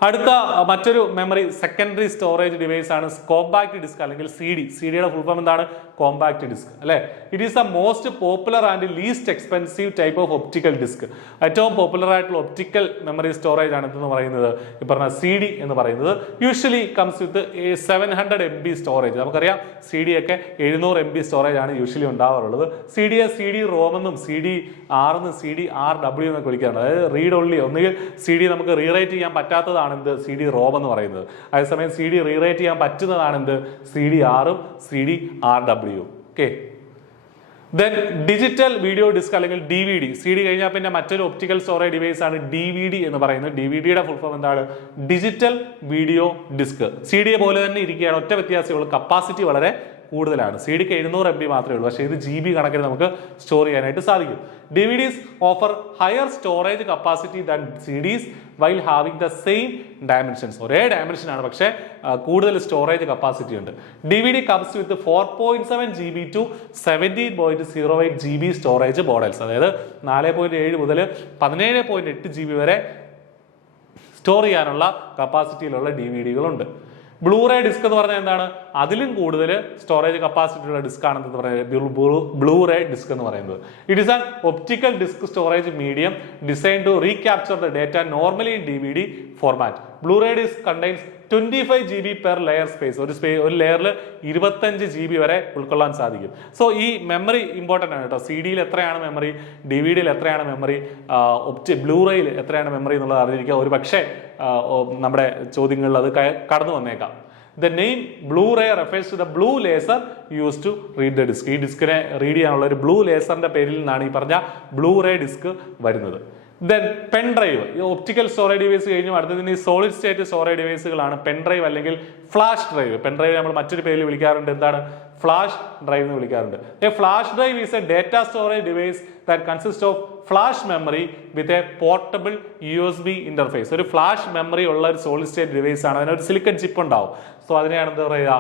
അടുത്ത മറ്റൊരു മെമ്മറി സെക്കൻഡറി സ്റ്റോറേജ് ഡിവൈസ് ആണ് കോമ്പാക്ട് ഡിസ്ക് അല്ലെങ്കിൽ സിഡിയുടെ ഫുൾ ഫോം എന്താണ്? കോമ്പാക്ട് ഡിസ്ക് അല്ലെ. It is the most popular and least expensive type of optical disc. ഏറ്റവും പോപ്പുലർ ആയിട്ടുള്ള ഒപ്റ്റിക്കൽ മെമ്മറി സ്റ്റോറേജ് ആണ് എന്ന് പറയുന്നത് ഈ പറഞ്ഞ CD എന്ന് പറയുന്നത്. Usually comes with 700 MB storage. നമുക്കറിയാം CD ഒക്കെ 700 MB സ്റ്റോറേജ് ആണ് യൂഷ്വലി ഉണ്ടാവാറുള്ളത്. CD ROM എന്നും CD-R എന്നും CD-RW എന്നൊക്കെ വിളിക്കാറുണ്ട്. അതായത് റീഡ് ഓൺലി. ഒന്നുകിൽ CD നമുക്ക് റീറൈറ്റ് ചെയ്യാൻ പറ്റാത്തതാണ് CD-ROM എന്ന് പറയുന്നത്. അതേസമയം CD റീറൈറ്റ് ചെയ്യാൻ പറ്റുന്നതാണ് CD-R ഉം CD-RW. Okay, then digital video disc അല്ലെങ്കിൽ DVD. CD കഴിഞ്ഞാൽ പിന്നെ മറ്റൊരു ഒപ്റ്റിക്കൽ സ്റ്റോറേജ് ഡിവൈസ് ആണ് DVD എന്ന് പറയുന്നത്. DVD-യുടെ ഫുൾ ഫോം എന്താണ്? Digital video disc. CD പോലെ തന്നെ ഇരിക്കുകയാണ്, ഒറ്റ വ്യത്യാസമുള്ളൂ, കപ്പാസിറ്റി വളരെ കൂടുതലാണ്. CD-ക്ക് 700 MB മാത്രമേ ഉള്ളൂ, പക്ഷേ ഇത് GB കണക്കിന് നമുക്ക് സ്റ്റോർ ചെയ്യാനായിട്ട് സാധിക്കും. DVDs offer higher storage capacity than CDs while having the same dimensions. ഒരേ ഡയമെൻഷൻ ആണ്, പക്ഷേ കൂടുതൽ സ്റ്റോറേജ് കപ്പാസിറ്റി ഉണ്ട്. DVD comes with 4.7 GB to 17.08 GB storage models. അതായത് 4.7 മുതൽ 17.8 GB വരെ സ്റ്റോർ ചെയ്യാനുള്ള കപ്പാസിറ്റിയിലുള്ള DVD-കളുണ്ട്. ബ്ലൂറേ ഡിസ്ക് എന്ന് പറഞ്ഞാൽ എന്താണ്? അതിലും കൂടുതൽ സ്റ്റോറേജ് കപ്പാസിറ്റി ഉള്ള ഡിസ്ക് ആണെന്ന് പറയുന്നത് ബ്ലൂറേ ഡിസ്ക് എന്ന് പറയുന്നത്. It is an optical disc storage medium design to recapture the data normally in DVD format. Blu ray disc contains 25 GB per layer space. ഒരു ലെയറിൽ 25 GB വരെ ഉൾക്കൊള്ളാൻ സാധിക്കും. സോ ഈ മെമ്മറി ഇമ്പോർട്ടൻ്റ് ആണ് കേട്ടോ. CD-യിൽ എത്രയാണ് മെമ്മറി, DVD-യിൽ എത്രയാണ് മെമ്മറി, ബ്ലൂറേയിൽ എത്രയാണ് മെമ്മറി എന്നുള്ളത് അറിഞ്ഞിരിക്കുക. ഒരു പക്ഷേ നമ്മുടെ ചോദ്യങ്ങളിൽ അത് കടന്നു വന്നേക്കാം. The name Blu-ray refers to the blue laser used to read the disc. ഈ ഡിസ്കിനെ റീഡ് ചെയ്യാനുള്ള ഒരു ബ്ലൂ ലേസറിന്റെ പേരിൽ നിന്നാണ് ഈ പറഞ്ഞ ബ്ലൂറേ ഡിസ്ക് വരുന്നത്. Then pen drive. ഈ ഒപ്റ്റിക്കൽ സ്റ്റോറേജ് ഡിവൈസ് കഴിഞ്ഞു അടുത്തതിന് ഈ സോളിഡ് സ്റ്റേറ്റ് സ്റ്റോറേജ് ഡിവൈസുകളാണ് പെൻ ഡ്രൈവ് അല്ലെങ്കിൽ ഫ്ലാഷ് ഡ്രൈവ്. പെൻ ഡ്രൈവ് നമ്മൾ മറ്റൊരു പേരിൽ വിളിക്കാറുണ്ട്, എന്താണ്? ഫ്ലാഷ് ഡ്രൈവ് എന്ന് വിളിക്കാറുണ്ട്. A flash drive is a data storage device that consist of flash memory with a portable USB interface. ഒരു ഫ്ലാഷ് മെമ്മറി ഉള്ള ഒരു സോളിഡ് സ്റ്റേറ്റ് ഡിവൈസ് ആണ്. അതിനൊരു സിലിക്കൺ ചിപ്പ് ഉണ്ടാവും. സോ അതിനെയാണ് എന്താ പറയുക?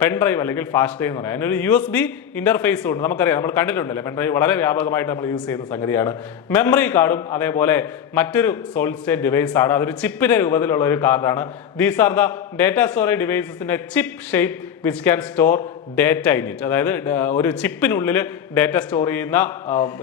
പെൻഡ്രൈവ് അല്ലെങ്കിൽ ഫ്ലാഷ് ഡ്രൈവ് എന്ന് പറയാം. അതിനൊരു USB ഇന്റർഫേസ് ഉണ്ട്, നമുക്കറിയാം, നമ്മൾ കണ്ടിട്ടുണ്ടല്ലേ. പെൻഡ്രൈവ് വളരെ വ്യാപകമായിട്ട് നമ്മൾ യൂസ് ചെയ്യുന്ന സംഗതിയാണ്. മെമ്മറി കാർഡും അതേപോലെ മറ്റൊരു സോളിഡ് സ്റ്റേറ്റ് ഡിവൈസ് ആണ്. അതൊരു ചിപ്പിന്റെ രൂപത്തിലുള്ള ഒരു കാർഡാണ്. These are the data storage ഡിവൈസസിന്റെ chip shape which can store data in it. അതായത് ഒരു ചിപ്പിനുള്ളിൽ ഡേറ്റ സ്റ്റോർ ചെയ്യുന്ന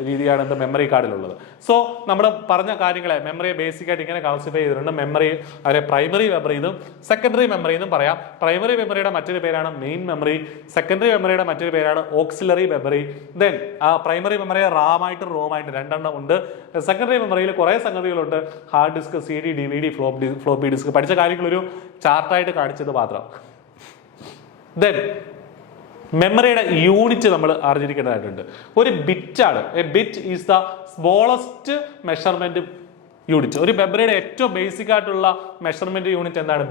രീതിയാണ് എന്ത് മെമ്മറി കാർഡിലുള്ളത്. സോ നമ്മൾ പറഞ്ഞ കാര്യങ്ങളെ മെമ്മറിയെ ബേസിക് ആയിട്ട് ഇങ്ങനെ ക്ലാസിഫൈ ചെയ്തിട്ടുണ്ട്. മെമ്മറി അവരെ പ്രൈമറി മെമ്മറി എന്നും സെക്കൻഡറി മെമ്മറി എന്നും പറയാം. പ്രൈമറി മെമ്മറിയുടെ മറ്റൊരു പേരാണ് മെയിൻ മെമ്മറി. സെക്കൻഡറി മെമ്മറിയുടെ മറ്റൊരു പേരാണ് ഓക്സിലറി മെമ്മറി. ദെൻ ആ പ്രൈമറി മെമ്മറിയെ റാമായിട്ട് റോമായിട്ട് രണ്ടെണ്ണം ഉണ്ട്. സെക്കൻഡറി മെമ്മറിയിൽ കുറേ സംഗതികളുണ്ട്. Hard disk, CD, DVD, floppy disk. പഠിച്ച കാര്യങ്ങൾ ഒരു ചാർട്ടായിട്ട് കാണിച്ചത് മാത്രം. ദെൻ മെമ്മറിയുടെ യൂണിറ്റ് നമ്മൾ അറിഞ്ഞിരിക്കേണ്ടതായിട്ടുണ്ട്. ഒരു ബിറ്റാണ്. A bit is the smallest measurement unit. ഒരു മെമ്മറിയുടെ ഏറ്റവും ബേസിക് ആയിട്ടുള്ള മെഷർമെന്റ് യൂണിറ്റ് എന്താണ്?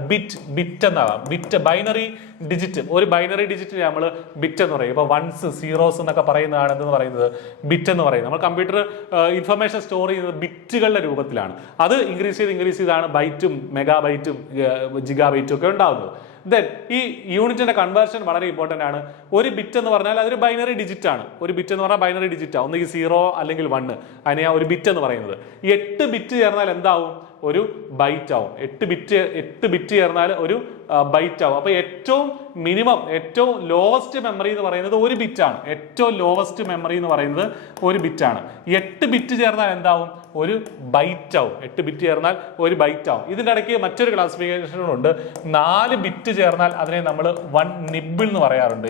ബിറ്റ് എന്നാണ്. Bit binary digit. ഒരു ബൈനറി ഡിജിറ്റ് നമ്മൾ ബിറ്റ് എന്ന് പറയും. ഇപ്പൊ വൺസ് സീറോസ് എന്നൊക്കെ പറയുന്നതാണ് എന്തെന്ന് പറയുന്നത് ബിറ്റ് എന്ന് പറയുന്നത്. നമ്മൾ കമ്പ്യൂട്ടർ ഇൻഫർമേഷൻ സ്റ്റോർ ചെയ്യുന്നത് ബിറ്റുകളുടെ രൂപത്തിലാണ്. അത് ഇൻക്രീസ് ചെയ്താണ് ബൈറ്റും മെഗാബൈറ്റും ജിഗാബൈറ്റും ഒക്കെ ഉണ്ടാകുന്നത്. ദെൻ ഈ യൂണിറ്റിന്റെ കൺവേർഷൻ വളരെ ഇമ്പോർട്ടന്റ് ആണ്. ഒരു ബിറ്റ് എന്ന് പറഞ്ഞാൽ അതൊരു ബൈനറി ഡിജിറ്റ് ആണ്. ഒരു ബിറ്റ് എന്ന് പറഞ്ഞാൽ ബൈനറി ഡിജിറ്റ് ആണ്. ഒന്നുകിൽ 0 അല്ലെങ്കിൽ 1. അതിനെയാണ് ഒരു ബിറ്റ് എന്ന് പറയുന്നത്. 8 ബിറ്റ് ചേർന്നാൽ എന്താവും? ഒരു ബൈറ്റ് ആവും. 8 ബിറ്റ് ചേർന്നാൽ ഒരു ബൈറ്റ് ആവും. അപ്പൊ ഏറ്റവും മിനിമം, ഏറ്റവും ലോവസ്റ്റ് മെമ്മറി എന്ന് പറയുന്നത് ഒരു ബിറ്റ് ആണ്. ഏറ്റവും ലോവസ്റ്റ് മെമ്മറി എന്ന് പറയുന്നത് ഒരു ബിറ്റ് ആണ്. 8 ബിറ്റ് ചേർന്നാൽ എന്താവും? ഒരു ബൈറ്റ് ആവും. 8 ബിറ്റ് ചേർന്നാൽ ഒരു ബൈറ്റ് ആവും. ഇതിന്റെ ഇടയ്ക്ക് മറ്റൊരു ക്ലാസിഫിക്കേഷൻ ഉണ്ട്. 4 ബിറ്റ് ചേർന്നാൽ അതിനെ നമ്മൾ 1 നിബിൾ എന്ന് പറയാറുണ്ട്.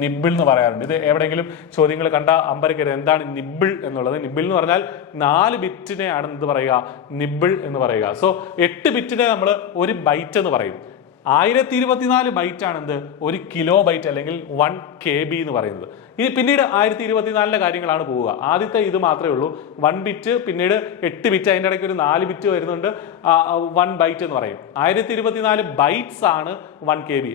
നിബിൾ എന്ന് പറയാറുണ്ട്. ഇത് എവിടെയെങ്കിലും ചോദ്യങ്ങൾ കണ്ട അമ്പരക്കരുത്. എന്താണ് നിബിൾ എന്നുള്ളത്? നിബിൾ എന്ന് പറഞ്ഞാൽ 4 ബിറ്റിനെയാണ് എന്ത് പറയുക? നിബിൾ എന്ന് പറയുക. സോ 8 ബിറ്റിനെ നമ്മൾ ഒരു ബൈറ്റ് എന്ന് പറയും. 1024 ബൈറ്റ് ആണ് എന്ത്? ഒരു കിലോ ബൈറ്റ് അല്ലെങ്കിൽ 1 KB എന്ന് പറയുന്നത്. ഇനി പിന്നീട് 1024 കാര്യങ്ങളാണ് പോവുക. ആദ്യത്തെ ഇത് മാത്രമേ ഉള്ളൂ 1 ബിറ്റ്, പിന്നീട് 8 ബിറ്റ്, അതിൻ്റെ ഇടയ്ക്ക് ഒരു 4 ബിറ്റ് വരുന്നുണ്ട്, 1 ബൈറ്റ് എന്ന് പറയും. 1024 ബൈറ്റ്സ് ആണ് 1 KB.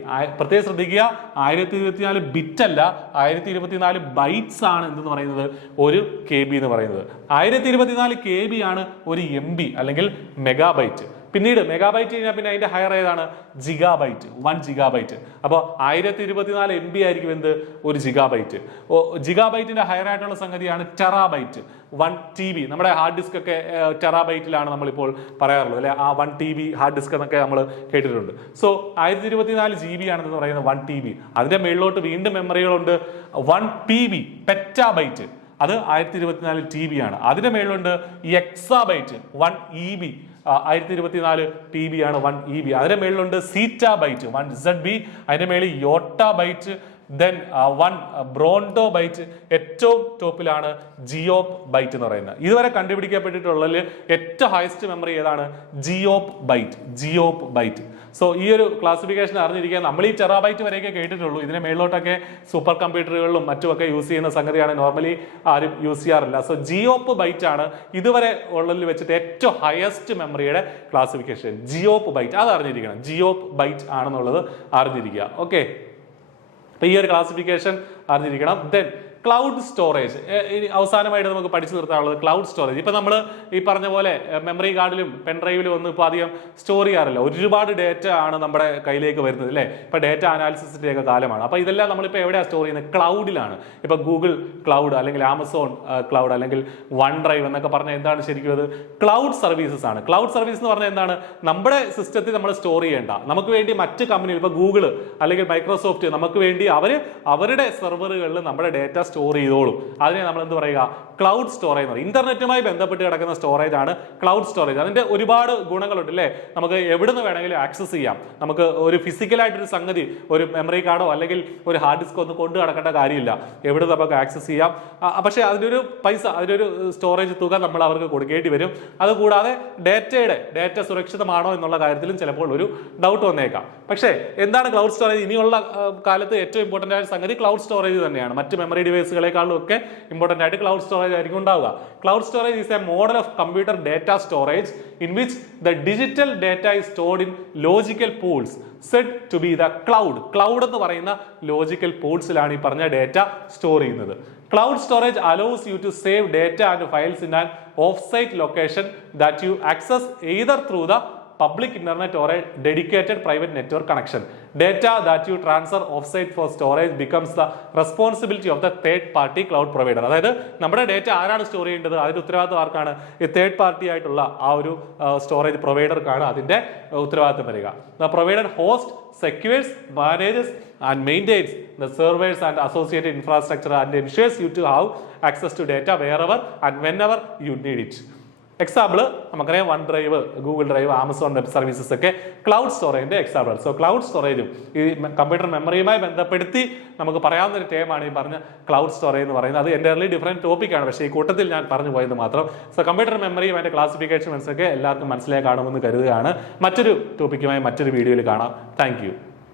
പ്രത്യേകം ശ്രദ്ധിക്കുക, 1024 ബിറ്റ് അല്ല, 1024 ബൈറ്റ്സ് ആണ് എന്തെന്ന് പറയുന്നത്? ഒരു KB എന്ന് പറയുന്നത്. 1024 KB ആണ് ഒരു MB അല്ലെങ്കിൽ മെഗാബൈറ്റ്. പിന്നീട് മെഗാബൈറ്റ് കഴിഞ്ഞാൽ പിന്നെ അതിന്റെ ഹയർ ഏതാണ്? Gigabyte, 1 gigabyte. അപ്പോൾ 1024 MB ആയിരിക്കും എന്ത്? ഒരു ജിഗാബൈറ്റ്. ജിഗാബൈറ്റിന്റെ ഹയർ ആയിട്ടുള്ള സംഗതിയാണ് ടെറാബൈറ്റ്, 1 TB. നമ്മുടെ ഹാർഡ് ഡിസ്ക് ഒക്കെ ടെറാബൈറ്റിലാണ് നമ്മളിപ്പോൾ പറയാറുള്ളത് അല്ലെ. ആ 1 TB ഹാർഡ് ഡിസ്ക് എന്നൊക്കെ നമ്മൾ കേട്ടിട്ടുണ്ട്. സോ 1024 GB ആണെന്ന് പറയുന്നത് 1 TB. അതിന്റെ മേളിലോട്ട് വീണ്ടും മെമ്മറികളുണ്ട്. 1 PB പെറ്റാബൈറ്റ്, അത് 1024 TB ആണ്. അതിന്റെ മേളിലുണ്ട് എക്സാബൈറ്റ്, 1 EB. 1024 PB ആണ് 1 EB. അതിന്റെ മേളിലുണ്ട് സീറ്റാബൈറ്റ്, 1 ZB. അതിന്റെ മേളിൽ യോട്ടാബൈറ്റ്, ദെൻ 1 ബ്രോണ്ടോ ബൈറ്റ്. ഏറ്റവും ടോപ്പിലാണ് ജിയോപ് ബൈറ്റ് എന്ന് പറയുന്നത്. ഇതുവരെ കണ്ടുപിടിക്കപ്പെട്ടിട്ടുള്ളതിൽ ഏറ്റവും ഹയസ്റ്റ് മെമ്മറി ഏതാണ്? ജിയോപ് ബൈറ്റ്. സോ ഈ ഒരു ക്ലാസിഫിക്കേഷൻ അറിഞ്ഞിരിക്കുക. നമ്മൾ ഈ ടെറാബൈറ്റ് വരെയൊക്കെ കേട്ടിട്ടുള്ളൂ. ഇതിനെ മേളിലോട്ടൊക്കെ സൂപ്പർ കമ്പ്യൂട്ടറുകളിലും മറ്റുമൊക്കെ യൂസ് ചെയ്യുന്ന സംഗതിയാണ്. നോർമലി ആരും യൂസ് ചെയ്യാറില്ല. സോ ജിയോപ് ബൈറ്റ് ആണ് ഇതുവരെ ഉള്ളതിൽ വെച്ചിട്ട് ഏറ്റവും ഹയസ്റ്റ് മെമ്മറിയുടെ ക്ലാസിഫിക്കേഷൻ. ജിയോപ് ബൈറ്റ് അത് അറിഞ്ഞിരിക്കണം. ജിയോപ് ബൈറ്റ് ആണെന്നുള്ളത് അറിഞ്ഞിരിക്കുക. ഓക്കെ, അപ്പൊ ഈ ഒരു ക്ലാസിഫിക്കേഷൻ അറിഞ്ഞിരിക്കണം. ദെൻ ക്ലൗഡ് സ്റ്റോറേജ് അവസാനമായിട്ട് നമുക്ക് പഠിച്ചു നിർത്താനുള്ളത് ക്ലൗഡ് സ്റ്റോറേജ്. ഇപ്പൊ നമ്മൾ ഈ പറഞ്ഞ പോലെ മെമ്മറി കാർഡിലും പെൻഡ്രൈവിലും ഒന്നും ഇപ്പൊ അധികം സ്റ്റോർ ചെയ്യാറില്ല. ഒരുപാട് ഡേറ്റ ആണ് നമ്മുടെ കയ്യിലേക്ക് വരുന്നത് അല്ലേ. ഇപ്പൊ ഡേറ്റ അനാലിസിസിന്റെ ഒക്കെ കാലമാണ്. അപ്പൊ ഇതെല്ലാം നമ്മളിപ്പോ എവിടെയാണ് സ്റ്റോർ ചെയ്യുന്നത്? ക്ലൗഡിലാണ്. ഇപ്പൊ ഗൂഗിൾ ക്ലൗഡ് അല്ലെങ്കിൽ ആമസോൺ ക്ലൗഡ് അല്ലെങ്കിൽ വൺ ഡ്രൈവ് എന്നൊക്കെ പറഞ്ഞാൽ എന്താണ് ശരിക്കും? അത് ക്ലൗഡ് സർവീസസ് ആണ്. ക്ലൗഡ് സർവീസ് എന്ന് പറഞ്ഞാൽ എന്താണ്? നമ്മുടെ സിസ്റ്റത്തിൽ നമ്മൾ സ്റ്റോർ ചെയ്യേണ്ട, നമുക്ക് വേണ്ടി മറ്റ് കമ്പനികൾ, ഇപ്പൊ ഗൂഗിൾ അല്ലെങ്കിൽ മൈക്രോസോഫ്റ്റ്, നമുക്ക് വേണ്ടി അവരുടെ സെർവറുകളിൽ നമ്മുടെ ഡേറ്റ സ്റ്റോർ ചെയ്തോളും. അതിനെ നമ്മൾ എന്ത് പറയുക? ക്ലൗഡ് സ്റ്റോറേജ് എന്ന് പറയും. ഇന്റർനെറ്റുമായി ബന്ധപ്പെട്ട് കിടക്കുന്ന സ്റ്റോറേജ് ആണ് ക്ലൗഡ് സ്റ്റോറേജ്. അതിന്റെ ഒരുപാട് ഗുണങ്ങളുണ്ട് അല്ലേ. നമുക്ക് എവിടുന്ന് വേണമെങ്കിലും ആക്സസ് ചെയ്യാം. നമുക്ക് ഒരു ഫിസിക്കലായിട്ടൊരു സംഗതി, ഒരു മെമ്മറി കാർഡോ അല്ലെങ്കിൽ ഒരു ഹാർഡ് ഡിസ്കോ ഒന്നും കൊണ്ടു നടക്കേണ്ട കാര്യമില്ല. എവിടെ നമുക്ക് ആക്സസ് ചെയ്യാം. പക്ഷേ അതിനൊരു പൈസ, അതിനൊരു സ്റ്റോറേജ് തുക നമ്മൾ അവർക്ക് കൊടുക്കേണ്ടി വരും. അതുകൂടാതെ ഡേറ്റ സുരക്ഷിതമാണോ എന്നുള്ള കാര്യത്തിലും ചിലപ്പോൾ ഒരു ഡൗട്ട് വന്നേക്കാം. പക്ഷേ എന്താണ് ക്ലൗഡ് സ്റ്റോറേജ്? ഇനിയുള്ള കാലത്ത് ഏറ്റവും ഇമ്പോർട്ടൻ്റ് ആയ സംഗതി ക്ലൗഡ് സ്റ്റോറേജ് തന്നെയാണ്. മറ്റ് മെമ്മറി ഡിവൈസുകളെക്കാളും ഒക്കെ ഇമ്പോർട്ടൻ്റ് ആയിട്ട് ക്ലൗഡ് സ്റ്റോറേജ് ആയിരിക്കും ഉണ്ടാവുക. Cloud storage is a model of computer data storage in which the digital data is stored in logical pools said to be the cloud. Cloud എന്ന് പറയുന്ന logical പൂൾസിലാണ് ഈ പറഞ്ഞ ഡേറ്റ സ്റ്റോർ ചെയ്യുന്നത്. Cloud storage allows you to save data and files in an off-site location that you access either through the public internet or a dedicated private network connection. Data that you transfer offsite for storage becomes the responsibility of the third party cloud provider. അതായത് നമ്മുടെ data ആരാണ് store ചെയ്യേണ്ടത്, അതിന്റെ ഉത്തരവാദിത്വം ആർക്കാണ്? ഈ third party ആയിട്ടുള്ള ആ ഒരു സ്റ്റോറേജ് പ്രൊവൈഡർക്കാണ് അതിന്റെ ഉത്തരവാദിത്വം വരിക. The provider host, secures, manages and maintains the servers and associated infrastructure and ensures you to have access to data wherever and whenever you need it. Example നമുക്കറിയാം, one drive, Google drive, Amazon web services ഒക്കെ cloud സ്റ്റോറേജിന്റെ example. So cloud സ്റ്റോറേജും ഈ computer മെമ്മറിയുമായി ബന്ധപ്പെടുത്തി നമുക്ക് പറയാവുന്ന ഒരു ടേമാണ് ഈ പറഞ്ഞ ക്ലൗഡ് സ്റ്റോറേജ് എന്ന് പറയുന്നത്. അത് എൻ്റയർലി ഡിഫറെന്റ് ടോപ്പിക്കാണ്, പക്ഷേ ഈ കൂട്ടത്തിൽ ഞാൻ പറഞ്ഞു പോയത് മാത്രം. സോ കമ്പ്യൂട്ടർ മെമ്മറിയും അതിന്റെ ക്ലാസിഫിക്കേഷൻസ് ഒക്കെ എല്ലാവർക്കും മനസ്സിലായി കാണുമെന്ന് കരുതുകയാണ്. മറ്റൊരു ടോപ്പിക്കുമായി മറ്റൊരു വീഡിയോയിൽ കാണാം. താങ്ക്